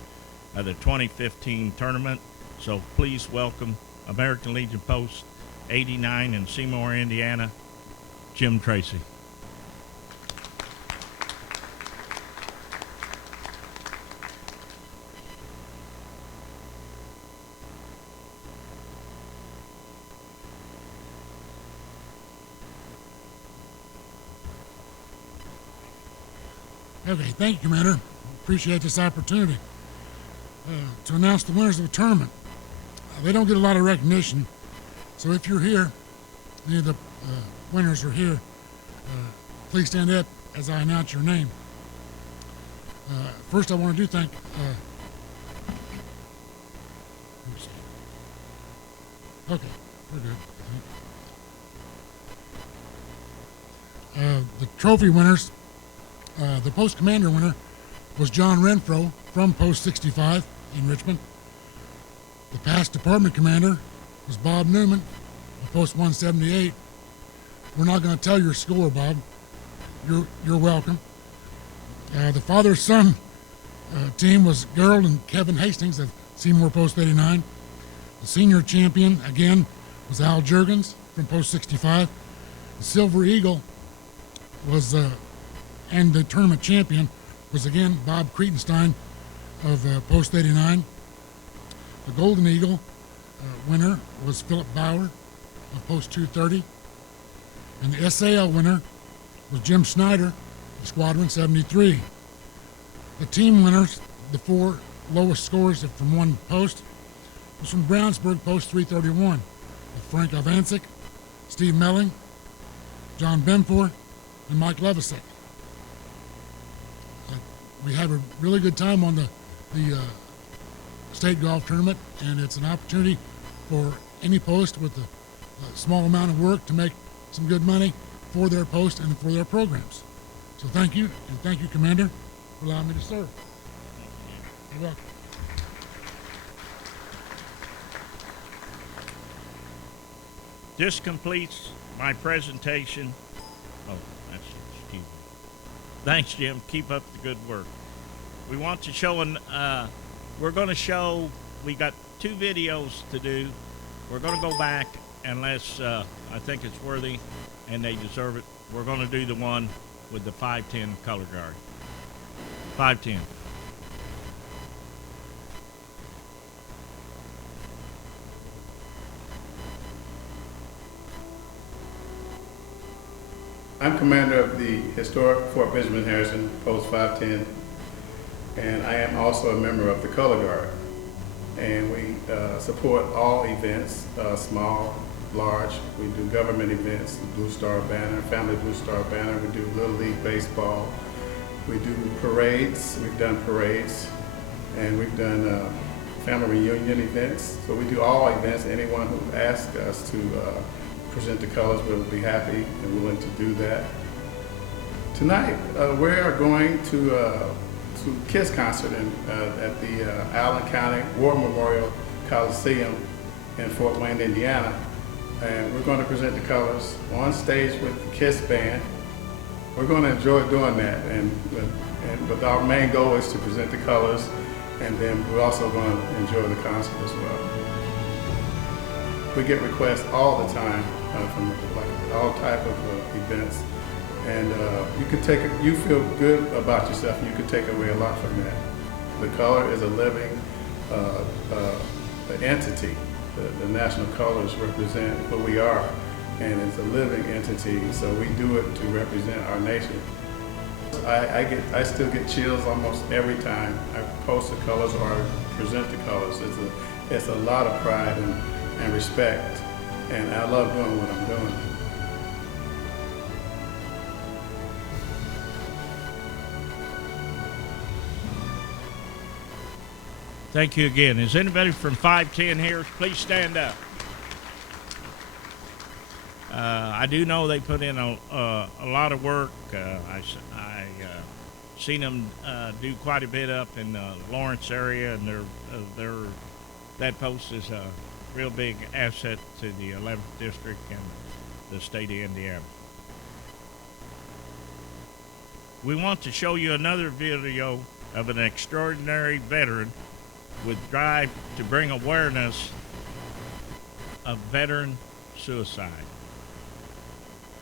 of the 2015 tournament. So please welcome American Legion Post 89 in Seymour, Indiana, Jim Tracy. Okay, thank you, Commander. Appreciate this opportunity to announce the winners of the tournament. They don't get a lot of recognition, so if you're here, any of the winners are here, please stand up as I announce your name. First, I want to thank okay, we're good. The trophy winners. The post commander winner was John Renfro from Post 65 in Richmond. The past department commander was Bob Newman of Post 178. We're not going to tell your score, Bob. You're welcome. The father-son team was Gerald and Kevin Hastings of Seymour Post 89. The senior champion, again, was Al Juergens from Post 65. The Silver Eagle was and the tournament champion was again Bob Cretenstein of Post 89. The Golden Eagle winner was Philip Bauer of Post 230. And the SAL winner was Jim Snyder of Squadron 73. The team winners, the four lowest scores from one post, was from Brownsburg Post 331, with Frank Alvancic, Steve Melling, John Benfor, and Mike Levisek. We had a really good time on the state golf tournament, and it's an opportunity for any post with a small amount of work to make some good money for their post and for their programs. So thank you, and thank you, Commander, for allowing me to serve. You're welcome. This completes my presentation. Oh, that's Steve. Thanks, Jim. Keep up the good work. We want to show we're going to show, we got 2 videos to do. We're going to go back unless I think it's worthy and they deserve it. We're going to do the one with the 510 color guard. 510. I'm commander of the historic Fort Benjamin Harrison, Post 510, and I am also a member of the Color Guard. And we support all events, small, large. We do government events, Blue Star Banner, Family Blue Star Banner. We do Little League Baseball. We do parades. We've done parades. and we've done family reunion events. So we do all events. Anyone who asks us to present the colors, we'll be happy and willing to do that. Tonight, we are going to KISS concert at the Allen County War Memorial Coliseum in Fort Wayne, Indiana. And we're going to present the colors on stage with the KISS band. We're going to enjoy doing that, but our main goal is to present the colors, and then we're also going to enjoy the concert as well. We get requests all the time from all type of events, and you feel good about yourself, and you can take away a lot from that. The color is a living entity. The national colors represent who we are, and it's a living entity, so we do it to represent our nation. I still get chills almost every time I post the colors or I present the colors. It's a lot of pride and respect, and I love doing what I'm doing. Thank you again. Is anybody from 510 here? Please stand up. I do know they put in a lot of work. I seen them do quite a bit up in the Lawrence area, and that post is a real big asset to the 11th District and the state of Indiana. We want to show you another video of an extraordinary veteran with drive to bring awareness of veteran suicide.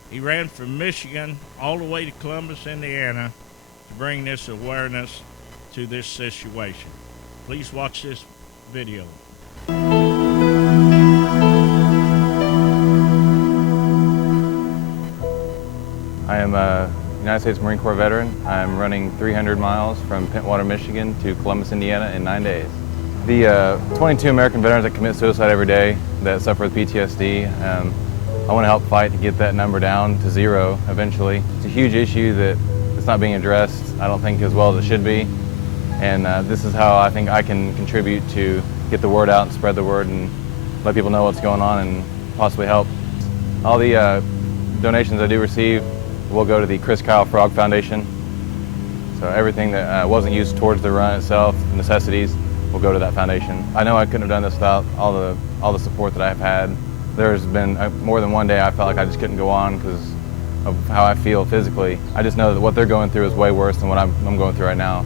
He ran from Michigan all the way to Columbus, Indiana to bring this awareness to this situation. Please watch this video. I am a United States Marine Corps veteran. I'm running 300 miles from Pentwater, Michigan to Columbus, Indiana in 9 days. The 22 American veterans that commit suicide every day that suffer with PTSD, I want to help fight to get that number down to 0 eventually. It's a huge issue that it's not being addressed, I don't think, as well as it should be. And this is how I think I can contribute to get the word out and spread the word and let people know what's going on and possibly help. All the donations I do receive will go to the Chris Kyle Frog Foundation. So everything that wasn't used towards the run itself, the necessities, will go to that foundation. I know I couldn't have done this without all the support that I've had. There's been more than one day I felt like I just couldn't go on because of how I feel physically. I just know that what they're going through is way worse than what I'm going through right now.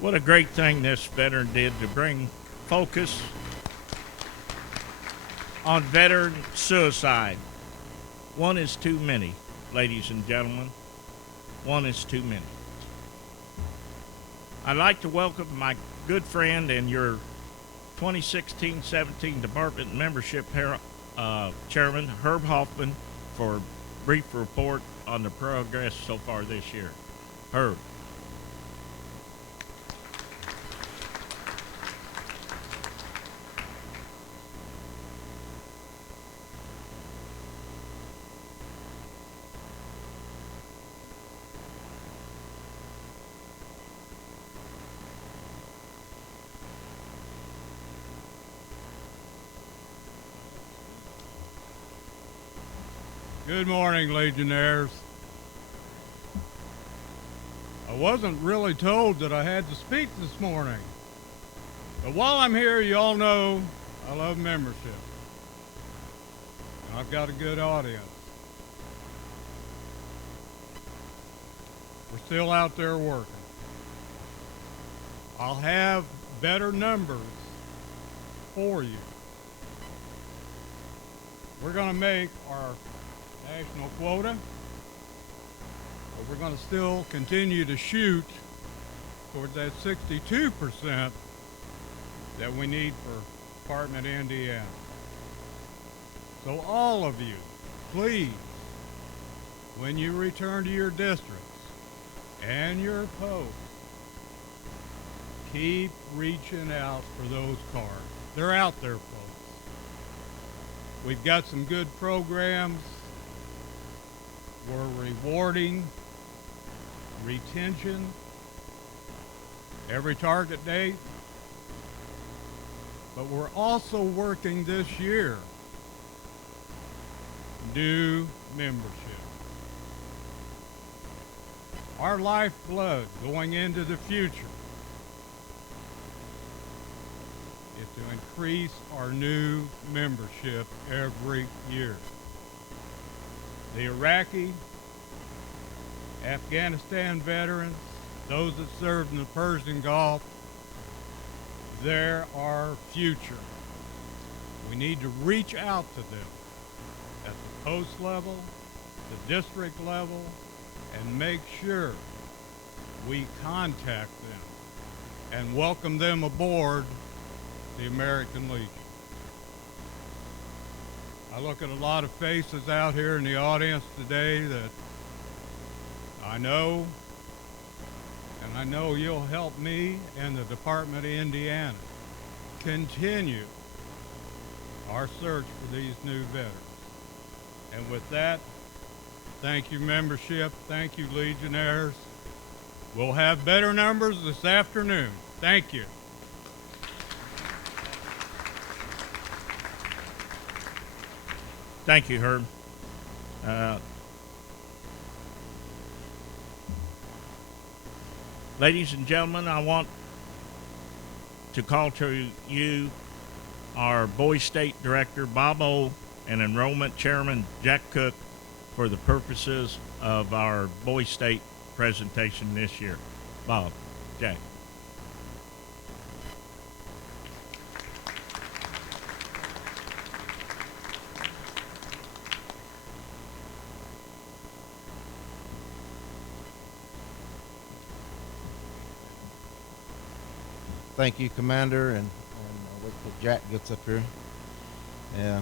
What a great thing this veteran did to bring focus on veteran suicide. One is too many, ladies and gentlemen. One is too many. I'd like to welcome my good friend and your 2016-17 Department Membership Chairman, Herb Hoffman, for a brief report on the progress so far this year. Herb. Good morning, Legionnaires. I wasn't really told that I had to speak this morning, but while I'm here, you all know I love membership. I've got a good audience. We're still out there working. I'll have better numbers for you. We're going to make our national quota, but we're going to still continue to shoot toward that 62% that we need for Department of Indiana. So all of you, please, when you return to your districts and your posts, keep reaching out for those cars. They're out there, folks. We've got some good programs. We're rewarding retention every target date. But we're also working this year new membership. Our lifeblood going into the future is to increase our new membership every year. The Iraqi, Afghanistan veterans, those that served in the Persian Gulf, they're our future. We need to reach out to them at the post level, the district level, and make sure we contact them and welcome them aboard the American Legion. I look at a lot of faces out here in the audience today that I know, and I know you'll help me and the Department of Indiana continue our search for these new veterans. And with that, thank you, membership. Thank you, Legionnaires. We'll have better numbers this afternoon. Thank you. Thank you, Herb. Ladies and gentlemen, I want to call to you our Boy State Director, Bob O., and Enrollment Chairman, Jack Cook, for the purposes of our Boy State presentation this year. Bob, Jack. Thank you, Commander, and wait till Jack gets up here. Yeah.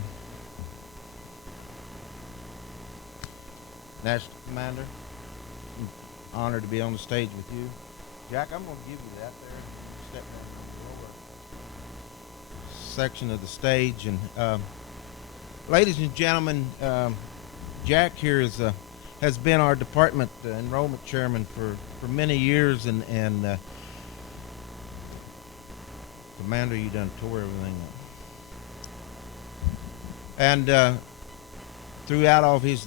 National Commander, I'm honored to be on the stage with you. Jack, I'm going to give you that there. Step down from the lower section of the stage. And ladies and gentlemen, Jack here has been our department enrollment chairman for many years, and Commander, you done tore everything up. And throughout all of his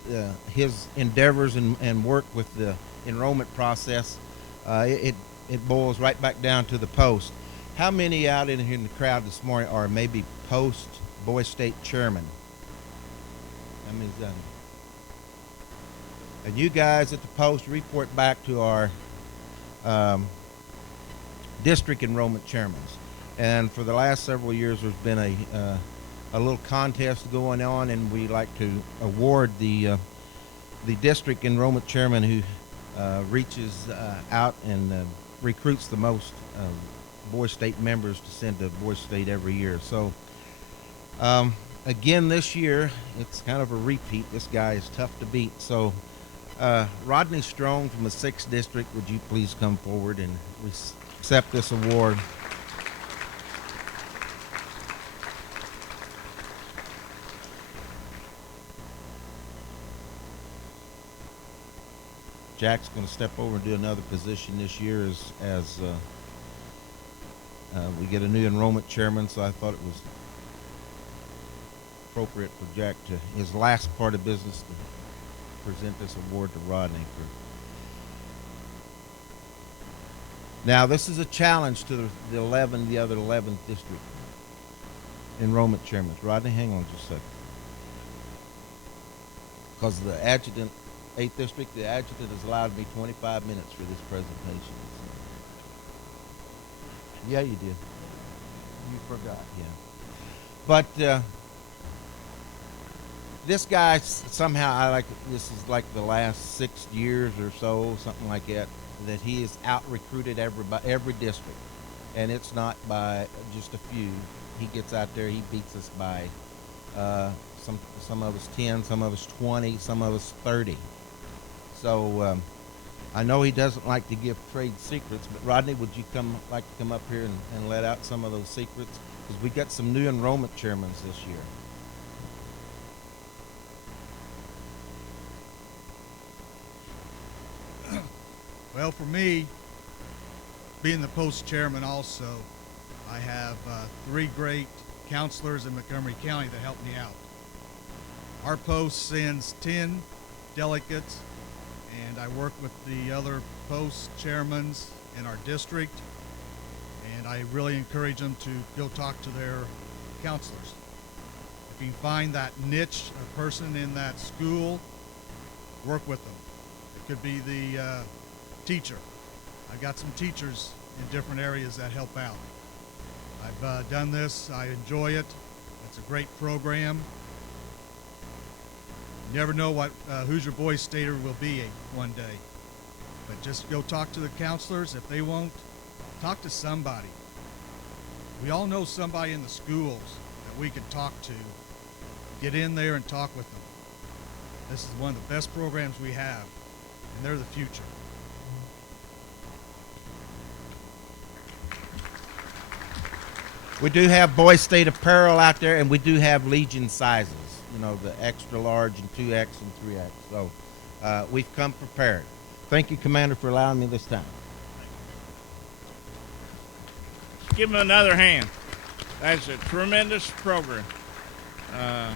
endeavors and work with the enrollment process, it boils right back down to the post. How many out in here in the crowd this morning are maybe post Boy State chairman? How many's done it? And you guys at the post report back to our district enrollment chairmen. And for the last several years, there's been a little contest going on, and we like to award the district enrollment chairman who reaches out and recruits the most Boy State members to send to Boy State every year. So again this year, it's kind of a repeat. This guy is tough to beat. So Rodney Strong from the 6th District, would you please come forward and accept this award? Jack's going to step over and do another position this year as we get a new enrollment chairman, so I thought it was appropriate for Jack to, his last part of business, to present this award to Rodney. Now, this is a challenge to the other 11th district enrollment chairmen. Rodney, hang on just a second. Because the adjutant, 8th District, the adjutant has allowed me 25 minutes for this presentation. Yeah, you did. You forgot, yeah. But this guy, somehow, this is like the last 6 years or so, something like that he has out-recruited every district. And it's not by just a few. He gets out there, he beats us by some of us 10, some of us 20, some of us 30. So I know he doesn't like to give trade secrets, but Rodney, would you like to come up here and let out some of those secrets? Because we got some new enrollment chairmen this year. Well, for me, being the post chairman also, I have 3 great counselors in Montgomery County that help me out. Our post sends 10 delegates, and I work with the other post chairmen in our district, and I really encourage them to go talk to their counselors. If you can find that niche or person in that school, work with them. It could be the teacher. I've got some teachers in different areas that help out. I've done this. I enjoy it. It's a great program. You never know what Hoosier Boys Stater will be one day. But just go talk to the counselors. If they won't, talk to somebody. We all know somebody in the schools that we can talk to. Get in there and talk with them. This is one of the best programs we have, and they're the future. We do have Boys State apparel out there, and we do have Legion sizes, you know, the extra large and 2X and 3X. So we've come prepared. Thank you, Commander, for allowing me this time. Give him another hand. That's a tremendous program. I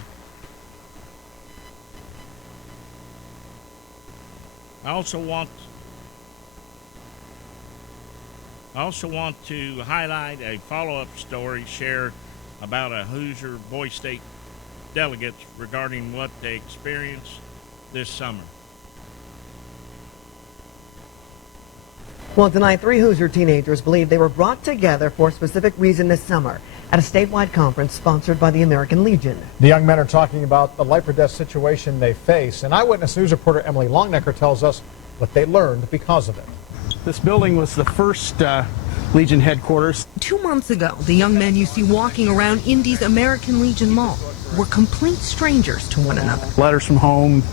also want to highlight a follow-up story shared about a Hoosier Boys State delegates regarding what they experienced this summer. Well, tonight, 3 Hoosier teenagers believe they were brought together for a specific reason this summer at a statewide conference sponsored by the American Legion. The young men are talking about the life or death situation they face, and Eyewitness News reporter Emily Longnecker tells us what they learned because of it. This building was the first Legion headquarters. 2 months ago, the young men you see walking around Indy's American Legion Mall were complete strangers to one another. Letters from home,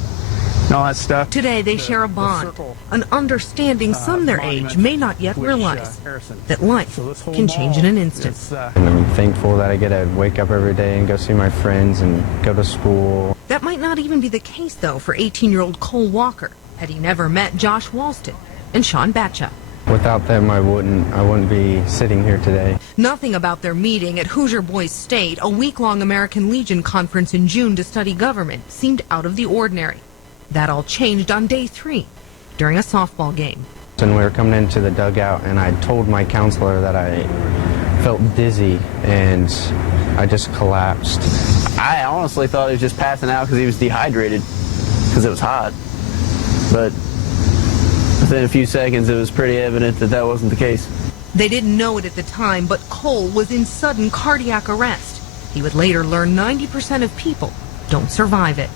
and all that stuff. Today, they share a bond, an understanding some their age may not yet realize, that life can change in an instant. And I'm thankful that I get to wake up every day and go see my friends and go to school. That might not even be the case, though, for 18-year-old Cole Walker, had he never met Josh Walston and Sean Batcha. Without them, I wouldn't be sitting here today. Nothing about their meeting at Hoosier Boys State, a week-long American Legion conference in June to study government, seemed out of the ordinary. That all changed on day 3, during a softball game. And we were coming into the dugout, and I told my counselor that I felt dizzy, and I just collapsed. I honestly thought he was just passing out because he was dehydrated, because it was hot. But within a few seconds, it was pretty evident that that wasn't the case. They didn't know it at the time, but Cole was in sudden cardiac arrest. He would later learn 90% of people don't survive it.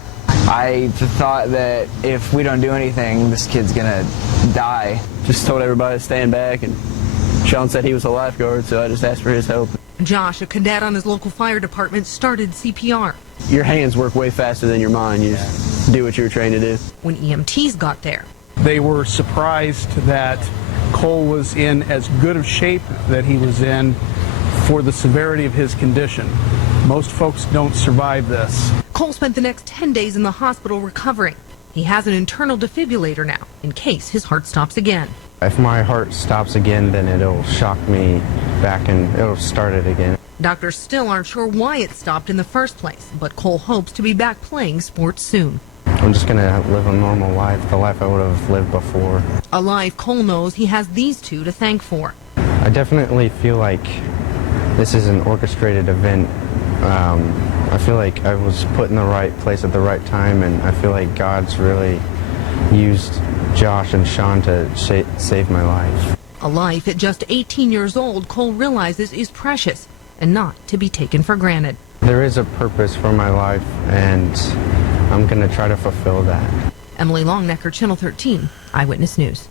I thought that if we don't do anything, this kid's gonna die. Just told everybody to stand back, and Sean said he was a lifeguard, so I just asked for his help. Josh, a cadet on his local fire department, started CPR. Your hands work way faster than your mind. You just do what you're trained to do. When EMTs got there, They were surprised that Cole was in as good of shape that he was in for the severity of his condition. Most folks don't survive this. Cole spent the next 10 days in the hospital recovering. He has an internal defibrillator now, in case his heart stops again. If my heart stops again, then it'll shock me back and it'll start it again. Doctors still aren't sure why it stopped in the first place, but Cole hopes to be back playing sports soon. I'm just going to live a normal life, the life I would have lived before. A life Cole knows he has these two to thank for. I definitely feel like this is an orchestrated event. I feel like I was put in the right place at the right time, and I feel like God's really used Josh and Sean to save my life. A life at just 18 years old, Cole realizes is precious and not to be taken for granted. There is a purpose for my life, and I'm going to try to fulfill that. Emily Longnecker, Channel 13, Eyewitness News.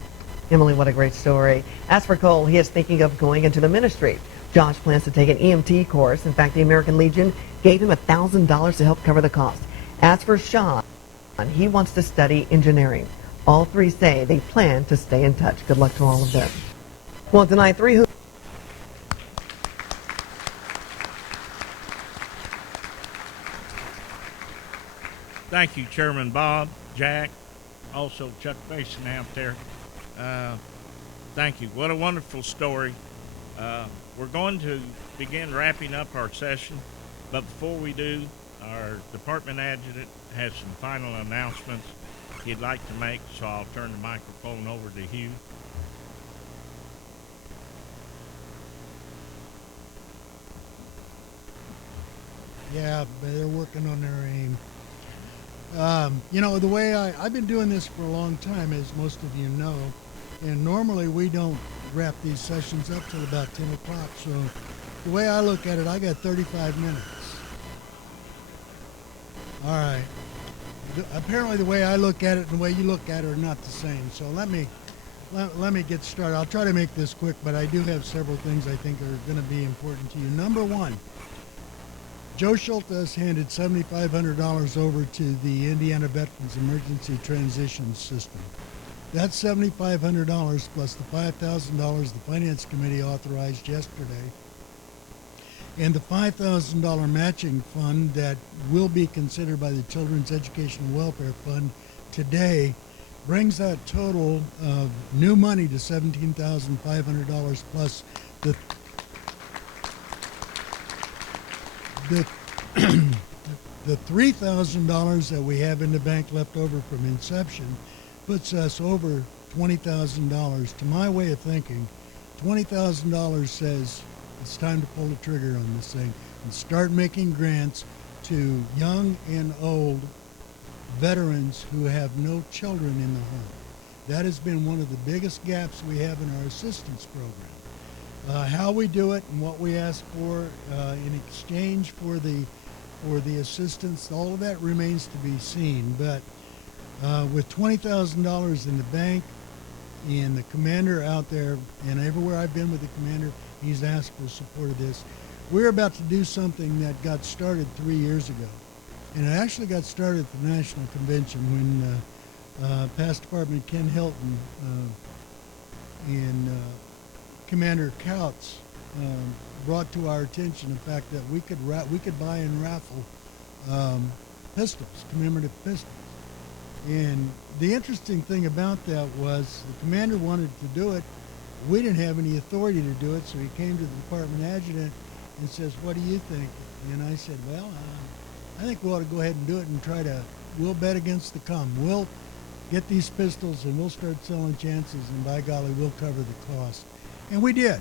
Emily, what a great story. As for Cole, he is thinking of going into the ministry. Josh plans to take an EMT course. In fact, the American Legion gave him $1,000 to help cover the cost. As for Sean, he wants to study engineering. All three say they plan to stay in touch. Good luck to all of them. Well, tonight, three Thank you, Chairman Bob, Jack, also Chuck Mason out there. Thank you. What a wonderful story. We're going to begin wrapping up our session, but before we do, our department adjutant has some final announcements he'd like to make, so I'll turn the microphone over to Hugh. Yeah, but they're working on their aim. You know, the way I've been doing this for a long time, as most of you know, and normally we don't wrap these sessions up till about 10 o'clock. So the way I look at it, I got 35 minutes. All right. Apparently the way I look at it and the way you look at it are not the same. So let me get started. I'll try to make this quick, but I do have several things I think are going to be important to you. Number one, Joe Schulte has handed $7,500 over to the Indiana Veterans Emergency Transition System. That's $7,500 plus the $5,000 the Finance Committee authorized yesterday, and the $5,000 matching fund that will be considered by the Children's Education and Welfare Fund today brings that total of new money to $17,500 plus the $3,000 that we have in the bank left over from inception puts us over $20,000. To my way of thinking, $20,000 says it's time to pull the trigger on this thing and start making grants to young and old veterans who have no children in the home. That has been one of the biggest gaps we have in our assistance program. How we do it and what we ask for in exchange for the assistance, all of that remains to be seen. But with $20,000 in the bank and the commander out there, and everywhere I've been with the commander, he's asked for support of this. We're about to do something that got started 3 years ago. And it actually got started at the National Convention when past Department Ken Hilton and Commander Couts brought to our attention the fact that we could buy and raffle pistols, commemorative pistols. And the interesting thing about that was the commander wanted to do it. We didn't have any authority to do it, so he came to the department adjutant and says, "What do you think?" And I said, "Well, I think we ought to go ahead and do it and we'll bet against the come. We'll get these pistols and we'll start selling chances, and by golly, we'll cover the cost." And we did.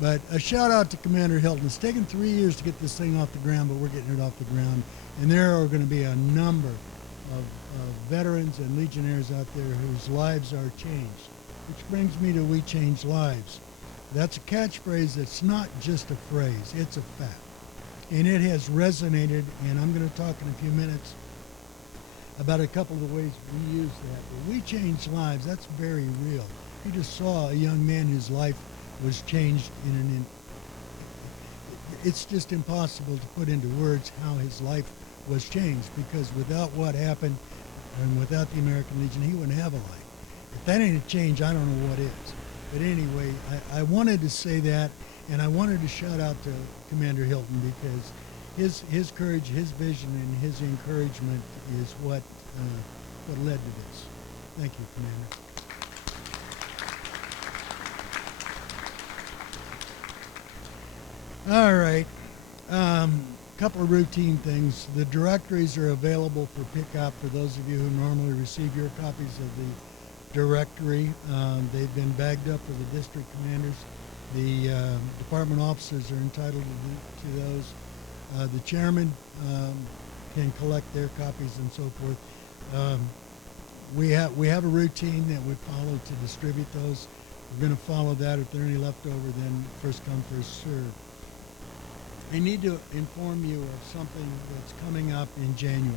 But a shout out to Commander Hilton. It's taken 3 years to get this thing off the ground, but we're getting it off the ground. And there are going to be a number of veterans and legionnaires out there whose lives are changed. Which brings me to We Change Lives. That's a catchphrase that's not just a phrase, it's a fact. And it has resonated, and I'm going to talk in a few minutes about a couple of the ways we use that. But We Change Lives, that's very real. You just saw a young man whose life was changed it's just impossible to put into words how his life was changed, because without what happened and without the American Legion, he wouldn't have a life. If that ain't a change, I don't know what is. But anyway, I wanted to say that, and I wanted to shout out to Commander Hilton, because his courage, his vision, and his encouragement is what led to this. Thank you, Commander. All right. Couple of routine things. The directories are available for pickup for those of you who normally receive your copies of the directory. They've been bagged up for the district commanders. The department officers are entitled to those. The chairman can collect their copies and so forth. We have a routine that we follow to distribute those. We're going to follow that. If there are any left over, then first come, first serve. I need to inform you of something that's coming up in January.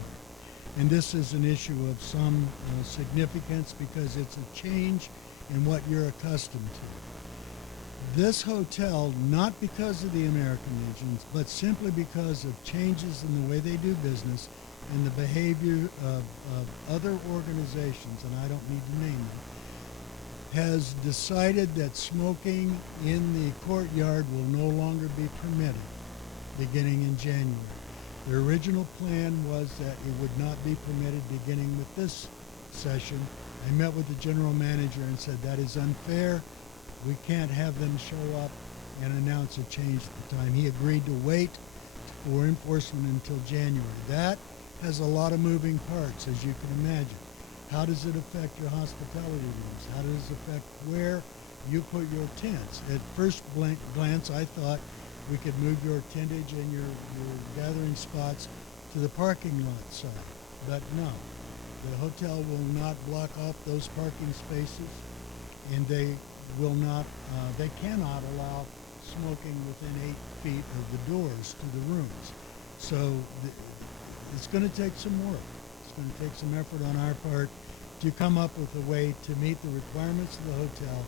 And this is an issue of some significance, because it's a change in what you're accustomed to. This hotel, not because of the American Legions, but simply because of changes in the way they do business, and the behavior of other organizations, and I don't need to name them, has decided that smoking in the courtyard will no longer be permitted beginning in January. The original plan was that it would not be permitted beginning with this session. I met with the general manager and said that is unfair. We can't have them show up and announce a change at the time. He agreed to wait for enforcement until January. That has a lot of moving parts, as you can imagine. How does it affect your hospitality rooms? How does it affect where you put your tents? At first glance, I thought we could move your tentage and your gathering spots to the parking lot side, but no. The hotel will not block off those parking spaces, and they will not, they cannot allow smoking within 8 feet of the doors to the rooms. So it's going to take some work. It's going to take some effort on our part to come up with a way to meet the requirements of the hotel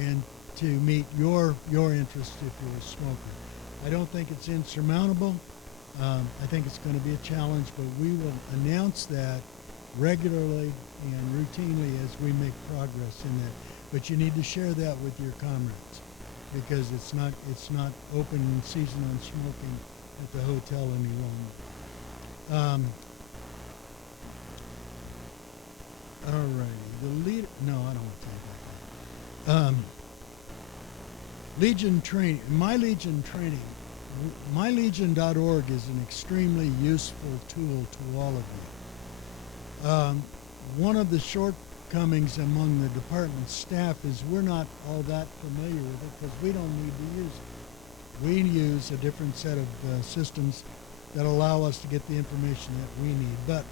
and to meet your interest if you're a smoker. I don't think it's insurmountable. I think it's going to be a challenge, but we will announce that regularly and routinely as we make progress in that. But you need to share that with your comrades, because it's not open season on smoking at the hotel any longer. All righty, the lead. No, I don't want to talk about that. Legion training. MyLegion.org is an extremely useful tool to all of you. One of the shortcomings among the department staff is we're not all that familiar with it because we don't need to use it. We use a different set of systems that allow us to get the information that we need. But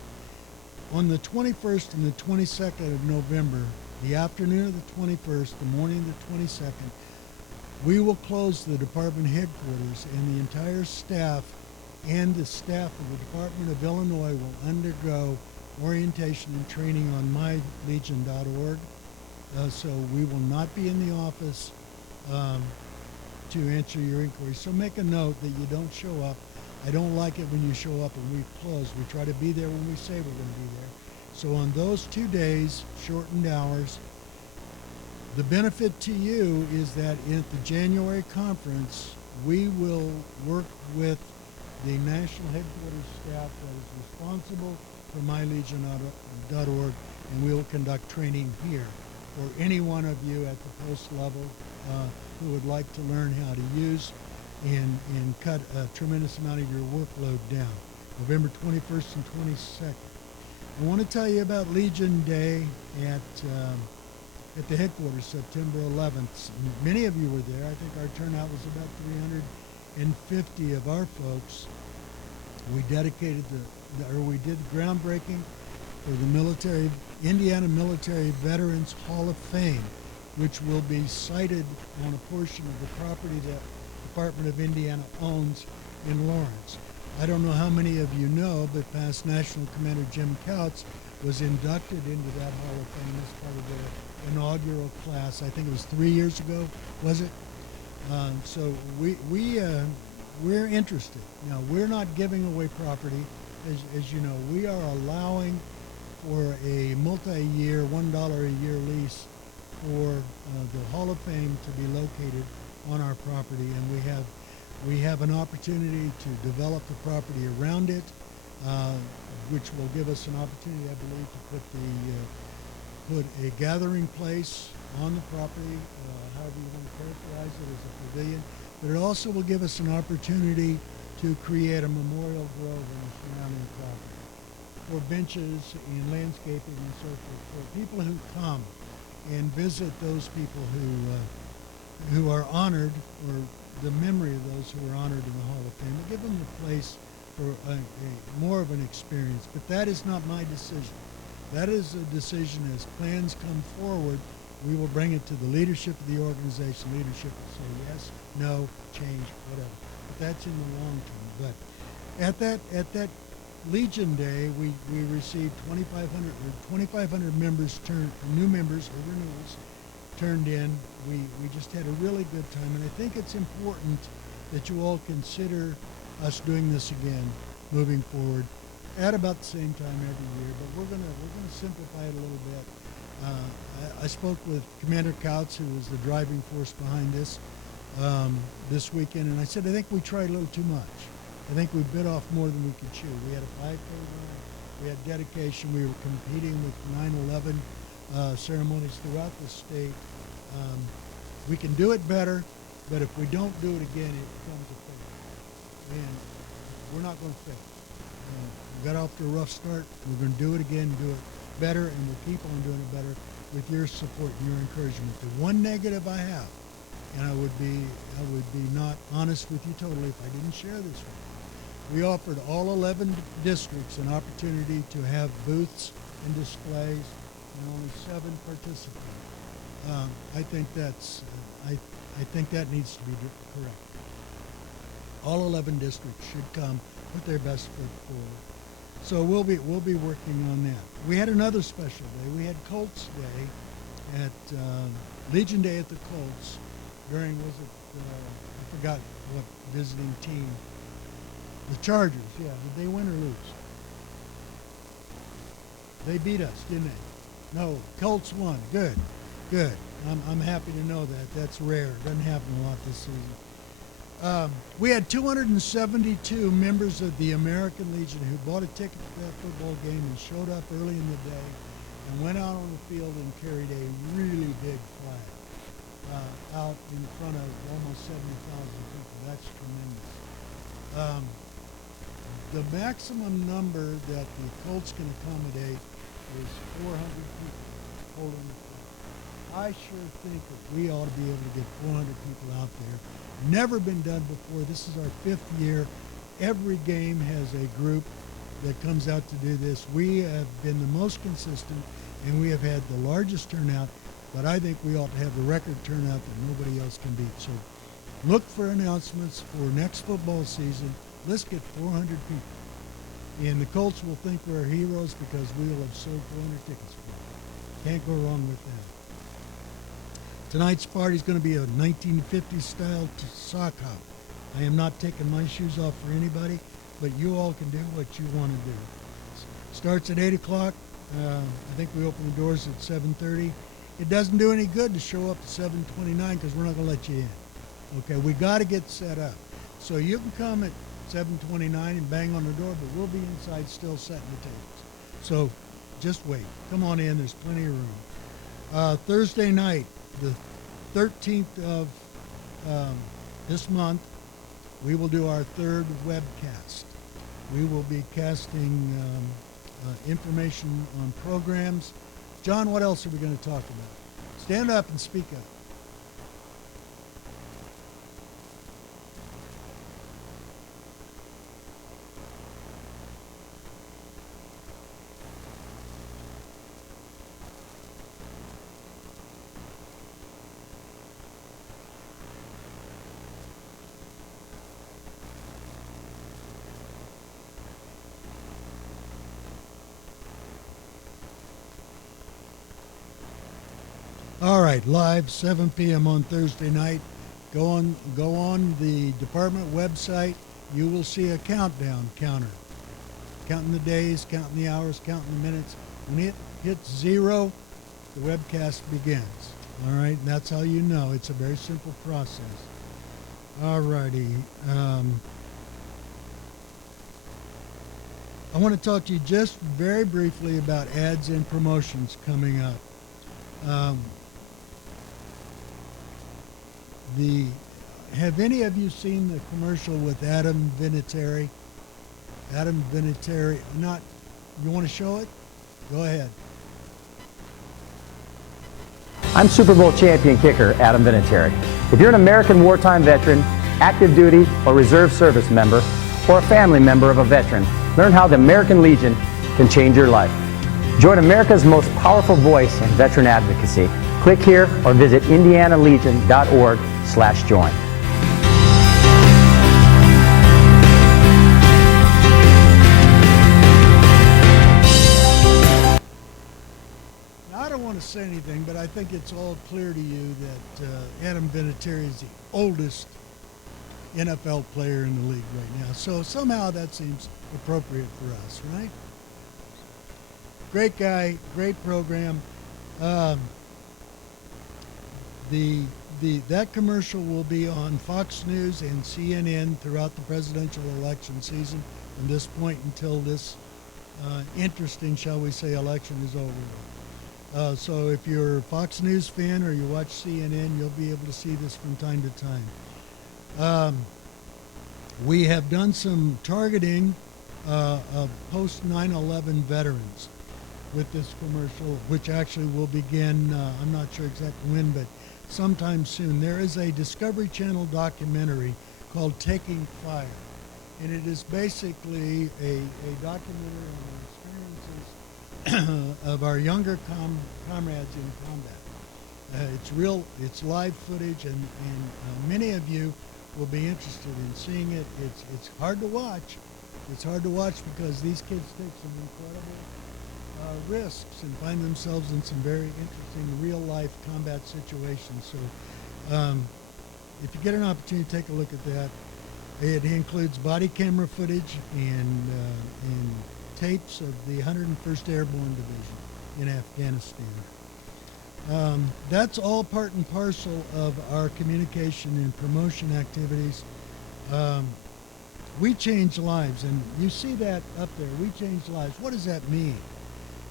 on the 21st and the 22nd of November, the afternoon of the 21st, the morning of the 22nd, we will close the department headquarters, and the entire staff and the staff of the Department of Illinois will undergo orientation and training on mylegion.org. So we will not be in the office to answer your inquiries. So make a note that you don't show up. I don't like it when you show up and we close. We try to be there when we say we're going to be there. So on those 2 days, shortened hours, the benefit to you is that at the January conference, we will work with the national headquarters staff that is responsible for mylegion.org, and we will conduct training here for any one of you at the post level who would like to learn how to use and cut a tremendous amount of your workload down. November 21st and 22nd. I want to tell you about Legion Day at the headquarters, September 11th. Many of you were there. I think our turnout was about 350 of our folks. We dedicated we did groundbreaking for the Indiana Military Veterans Hall of Fame, which will be sited on a portion of the property that the Department of Indiana owns in Lawrence. I don't know how many of you know, but past National Commander Jim Couts was inducted into that Hall of Fame as part of the inaugural class. I think it was 3 years ago, was it? So we're interested. Now, we're not giving away property. As you know, we are allowing for a multi-year, $1 a year lease for the Hall of Fame to be located on our property, and we have an opportunity to develop the property around it, which will give us an opportunity, I believe, to put a gathering place on the property, however you want to characterize it, as a pavilion. But it also will give us an opportunity to create a memorial grove in the surrounding property for benches and landscaping and so forth, for people who come and visit those people who are honored, or the memory of those who are honored in the Hall of Fame. We'll give them a place for more of an experience. But that is not my decision. That is a decision as plans come forward. We will bring it to the leadership of the organization. Leadership will say yes, no, change, whatever. But that's in the long term. But at that Legion Day, we received 2,500 members new members or renewals turned in. We just had a really good time, and I think it's important that you all consider us doing this again moving forward. at about the same time every year, but we're gonna simplify it a little bit. I spoke with Commander Couts, who was the driving force behind this weekend, and I said, I think we tried a little too much. I think we bit off more than we could chew. We had a 5K run, we had dedication, we were competing with 9/11 ceremonies throughout the state. We can do it better, but if we don't do it again, it becomes a failure. And we're not going to fail. We got off to a rough start. We're going to do it again, do it better, and we'll keep on doing it better with your support and your encouragement. The one negative I have, and I would be not honest with you totally if I didn't share this with you. We offered all 11 districts an opportunity to have booths and displays, and only 7 participated. I think that's I think that needs to be correct. All 11 districts should come with their best foot forward. So we'll be working on that. We had another special day. We had Colts Day at Legion Day at the Colts during I forgot what visiting team. The Chargers, yeah. Did they win or lose? They beat us, didn't they? No, Colts won. Good. I'm happy to know that. That's rare. It doesn't happen a lot this season. We had 272 members of the American Legion who bought a ticket to that football game and showed up early in the day and went out on the field and carried a really big flag out in front of almost 70,000 people. That's tremendous. The maximum number that the Colts can accommodate is 400 people holding the flag. I sure think that we ought to be able to get 400 people out there. Never been done before. This is our 5th year. Every game has a group that comes out to do this. We have been the most consistent, and we have had the largest turnout, but I think we ought to have the record turnout that nobody else can beat. So look for announcements for next football season. Let's get 400 people. And the Colts will think we're heroes because we will have sold 400 tickets for them. Can't go wrong with that. Tonight's party is going to be a 1950s style sock hop. I am not taking my shoes off for anybody, but you all can do what you want to do. Starts at 8 o'clock. I think we open the doors at 7:30. It doesn't do any good to show up at 7:29 because we're not going to let you in. Okay, we got to get set up. So you can come at 7:29 and bang on the door, but we'll be inside still setting the tables. So just wait. Come on in. There's plenty of room. Thursday night, the 13th of this month, we will do our 3rd webcast. We will be casting information on programs. John, what else are we going to talk about? Stand up and speak up. All right, live 7 p.m. on Thursday night. Go on the department website. You will see a countdown counter. Counting the days, counting the hours, counting the minutes. When it hits 0, the webcast begins. All right, and that's how you know. It's a very simple process. All righty. I want to talk to you just very briefly about ads and promotions coming up. Have any of you seen the commercial with Adam Vinatieri? Adam Vinatieri, you want to show it? Go ahead. I'm Super Bowl champion kicker Adam Vinatieri. If you're an American wartime veteran, active duty or reserve service member, or a family member of a veteran, learn how the American Legion can change your life. Join America's most powerful voice in veteran advocacy. Click here or visit indianalegion.org/join. Now, I don't want to say anything, but I think it's all clear to you that Adam Vinatieri is the oldest NFL player in the league right now. So somehow that seems appropriate for us, right? Great guy, great program. That commercial will be on Fox News and CNN throughout the presidential election season from this point until this interesting, shall we say, election is over. So if you're a Fox News fan or you watch CNN, you'll be able to see this from time to time. We have done some targeting of post 9/11 veterans with this commercial, which actually will begin, I'm not sure exactly when, but sometime soon. There is a Discovery Channel documentary called Taking Fire, and it is basically a documentary on the experiences of our younger comrades in combat. It's live footage, and many of you will be interested in seeing it. It's hard to watch. It's hard to watch because these kids take some incredible risks and find themselves in some very interesting real-life combat situations. So if you get an opportunity to take a look at that, it includes body camera footage and tapes of the 101st Airborne Division in Afghanistan. That's all part and parcel of our communication and promotion activities. We change lives, and you see that up there. We change lives. What does that mean?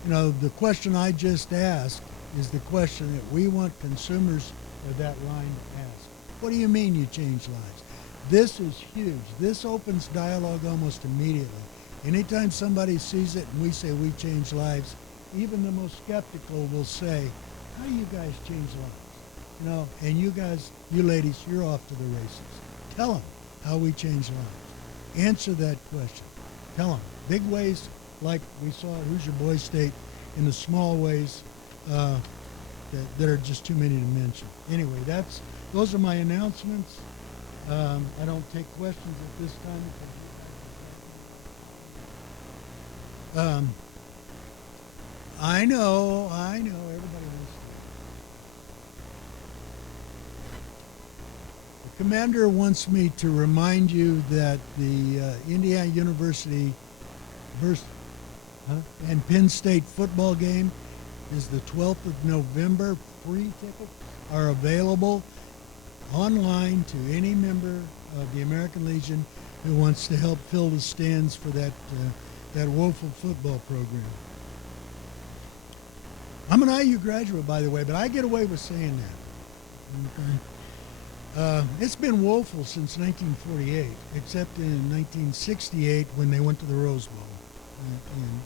You know, the question I just asked is the question that we want consumers of that line to ask. What do you mean you change lives? This is huge. This opens dialogue almost immediately. Anytime somebody sees it and we say we change lives, even the most skeptical will say, how do you guys change lives? You know, and you guys, you ladies, you're off to the races. Tell them how we change lives. Answer that question. Tell them. Big ways like we saw at Hoosier Boys State, in the small ways that are just too many to mention. Anyway, those are my announcements. I don't take questions at this time. I know, everybody wants to. The commander wants me to remind you that the Indiana University and Penn State football game is the 12th of November. Free tickets are available online to any member of the American Legion who wants to help fill the stands for that woeful football program. I'm an IU graduate, by the way, but I get away with saying that. Okay. It's been woeful since 1948, except in 1968 when they went to the Rose Bowl. And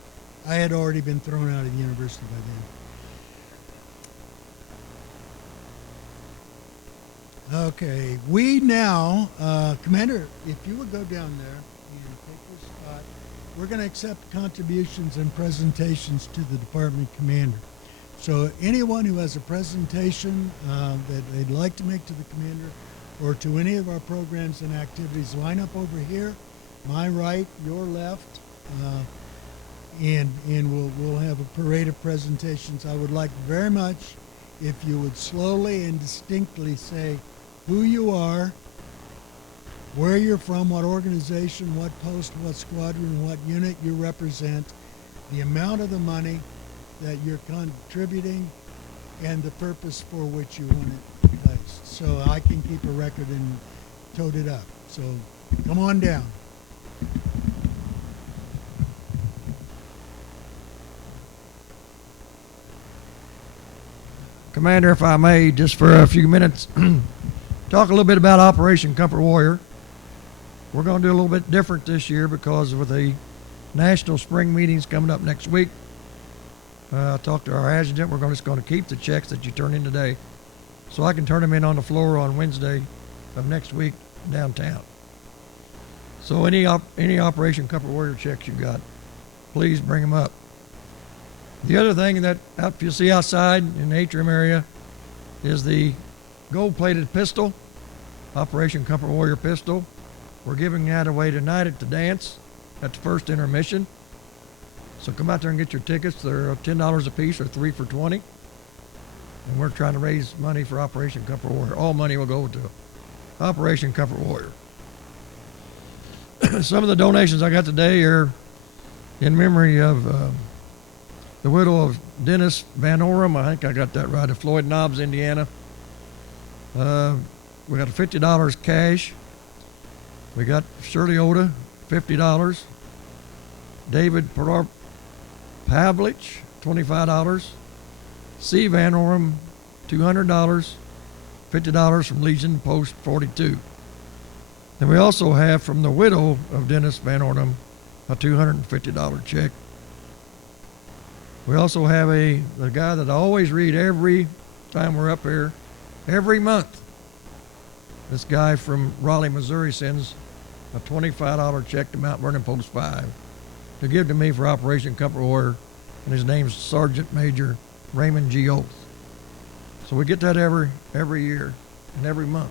I had already been thrown out of the university by then. Okay, we now, Commander, if you would go down there and take your spot, we're going to accept contributions and presentations to the department commander. So anyone who has a presentation that they'd like to make to the commander or to any of our programs and activities, line up over here, my right, your left, and we'll have a parade of presentations. I would like very much if you would slowly and distinctly say who you are, where you're from, what organization, what post, what squadron, what unit you represent, the amount of the money that you're contributing, and the purpose for which you want it placed. So I can keep a record and tote it up. So come on down. Commander, if I may, just for a few minutes, talk a little bit about Operation Comfort Warrior. We're going to do a little bit different this year because with the national spring meetings coming up next week, I talked to our adjutant. We're just going to keep the checks that you turn in today so I can turn them in on the floor on Wednesday of next week downtown. So any Operation Comfort Warrior checks you got, please bring them up. The other thing that you see outside in the atrium area is the gold-plated pistol, Operation Comfort Warrior pistol. We're giving that away tonight at the dance at the first intermission. So come out there and get your tickets. They're $10 a piece or 3 for $20. And we're trying to raise money for Operation Comfort Warrior. All money will go to Operation Comfort Warrior. some of the donations I got today are in memory of the widow of Dennis Van Orem. I think I got that right, of Floyd Knobs, Indiana. We got $50 cash. We got Shirley Oda, $50. David Pavlich, $25. C. Van Orem, $200. $50 from Legion Post 42. Then we also have from the widow of Dennis Van Orem a $250 check. We also have the guy that I always read every time we're up here, every month. This guy from Raleigh, Missouri sends a $25 check to Mount Vernon Post 5 to give to me for Operation Comfort Warrior, and his name's Sergeant Major Raymond G. Oath. So we get that every year and every month.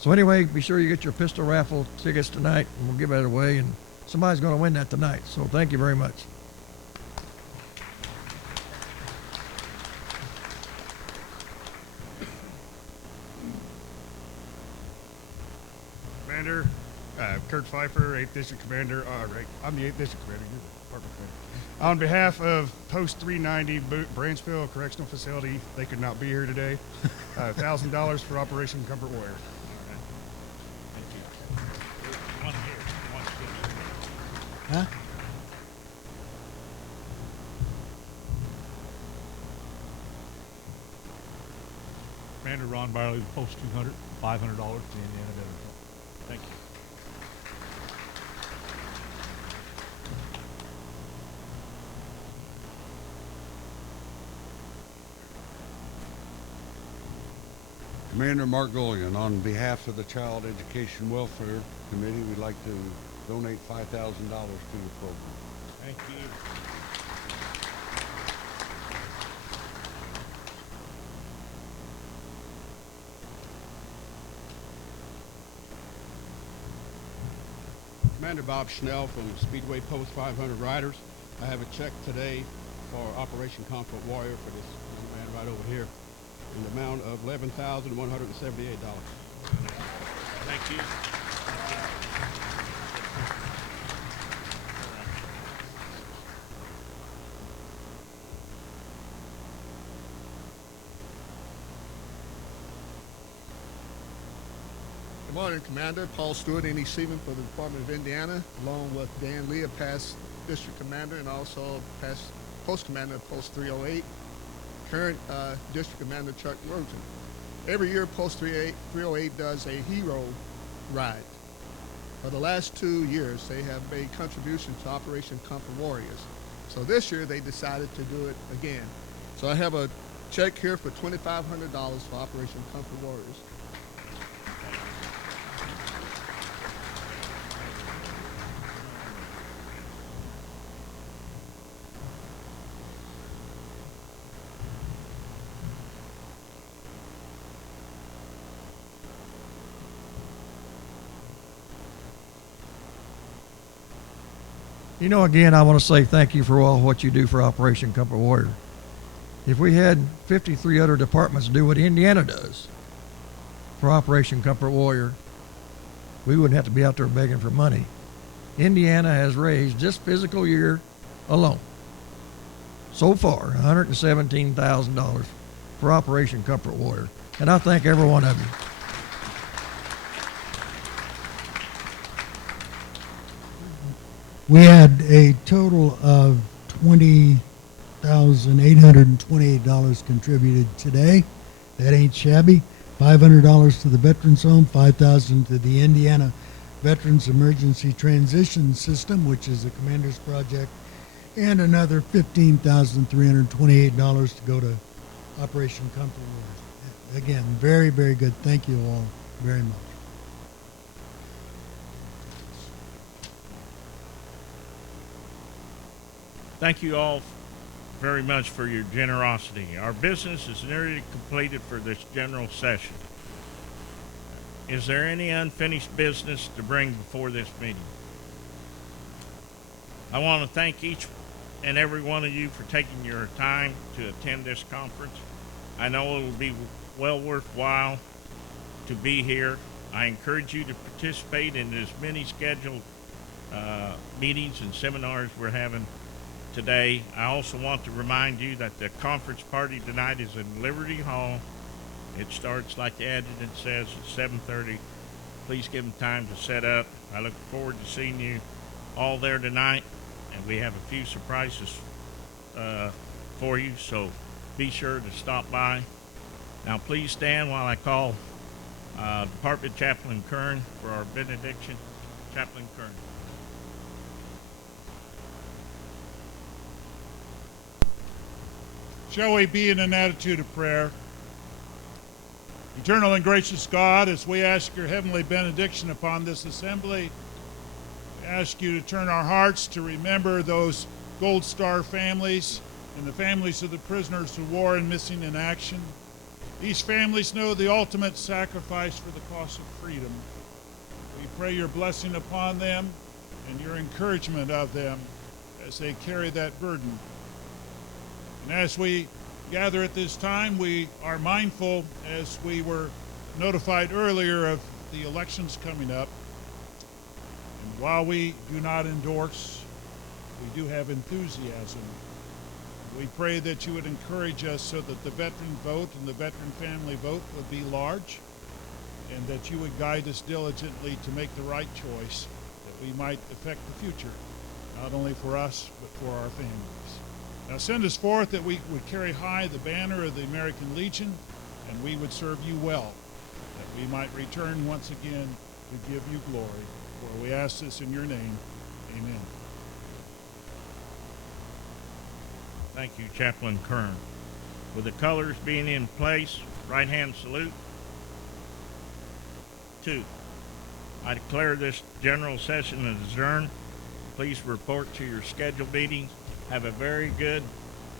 So anyway, be sure you get your pistol raffle tickets tonight, and we'll give that away, and somebody's going to win that tonight. So thank you very much. Commander, Kurt Pfeiffer, 8th District Commander. I'm the 8th District Commander. You're the Department Commander. On behalf of Post 390 Branchville Correctional Facility, they could not be here today. $1,000 for Operation Comfort Warrior. Huh? Commander Ron Byerly, Post 200, $500 to the Indiana Veterans. Thank you. Commander Mark Gulligan, on behalf of the Child Education Welfare Committee, we'd like to donate $5,000 to the program. Thank you. Commander Bob Schnell from Speedway Post 500 Riders. I have a check today for Operation Comfort Warrior for this young man right over here in the amount of $11,178. Thank you. Good morning, Commander. Paul Stewart, NE Seaman for the Department of Indiana, along with Dan Lee, past District Commander and also past Post Commander of Post 308, current District Commander Chuck Rosen. Every year, Post 308 does a hero ride. For the last 2 years, they have made contributions to Operation Comfort Warriors. So this year, they decided to do it again. So I have a check here for $2,500 for Operation Comfort Warriors. You know, again, I want to say thank you for all what you do for Operation Comfort Warrior. If we had 53 other departments do what Indiana does for Operation Comfort Warrior, we wouldn't have to be out there begging for money. Indiana has raised this fiscal year alone, so far, $117,000 for Operation Comfort Warrior. And I thank every one of you. We had a total of $20,828 contributed today. That ain't shabby. $500 to the Veterans Home, $5,000 to the Indiana Veterans Emergency Transition System, which is the Commander's Project, and another $15,328 to go to Operation Comfort Warrior. Again, very, very good. Thank you all very much. Thank you all very much for your generosity. Our business is nearly completed for this general session. Is there any unfinished business to bring before this meeting? I want to thank each and every one of you for taking your time to attend this conference. I know it will be well worthwhile to be here I encourage you to participate in as many scheduled meetings and seminars we're having today. I also want to remind you that the conference party tonight is in Liberty Hall. It starts, like the adjutant says, at 7:30. Please give them time to set up. I look forward to seeing you all there tonight, and we have a few surprises for you, so be sure to stop by. Now please stand while I call Department Chaplain Kern for our benediction. Chaplain Kern. Shall we be in an attitude of prayer? Eternal and gracious God, as we ask your heavenly benediction upon this assembly, we ask you to turn our hearts to remember those Gold Star families and the families of the prisoners of war and missing in action. These families know the ultimate sacrifice for the cause of freedom. We pray your blessing upon them and your encouragement of them as they carry that burden. And as we gather at this time, we are mindful, as we were notified earlier, of the elections coming up. And while we do not endorse, we do have enthusiasm. We pray that you would encourage us so that the veteran vote and the veteran family vote would be large, and that you would guide us diligently to make the right choice, that we might affect the future, not only for us, but for our families. Now send us forth that we would carry high the banner of the American Legion, and we would serve you well, that we might return once again to give you glory. For we ask this in your name. Amen. Thank you, Chaplain Kern. With the colors being in place, right hand salute. 2. I declare this general session adjourned. Please report to your scheduled meetings. Have a very good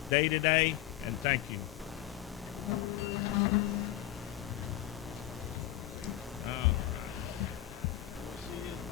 day today, and thank you.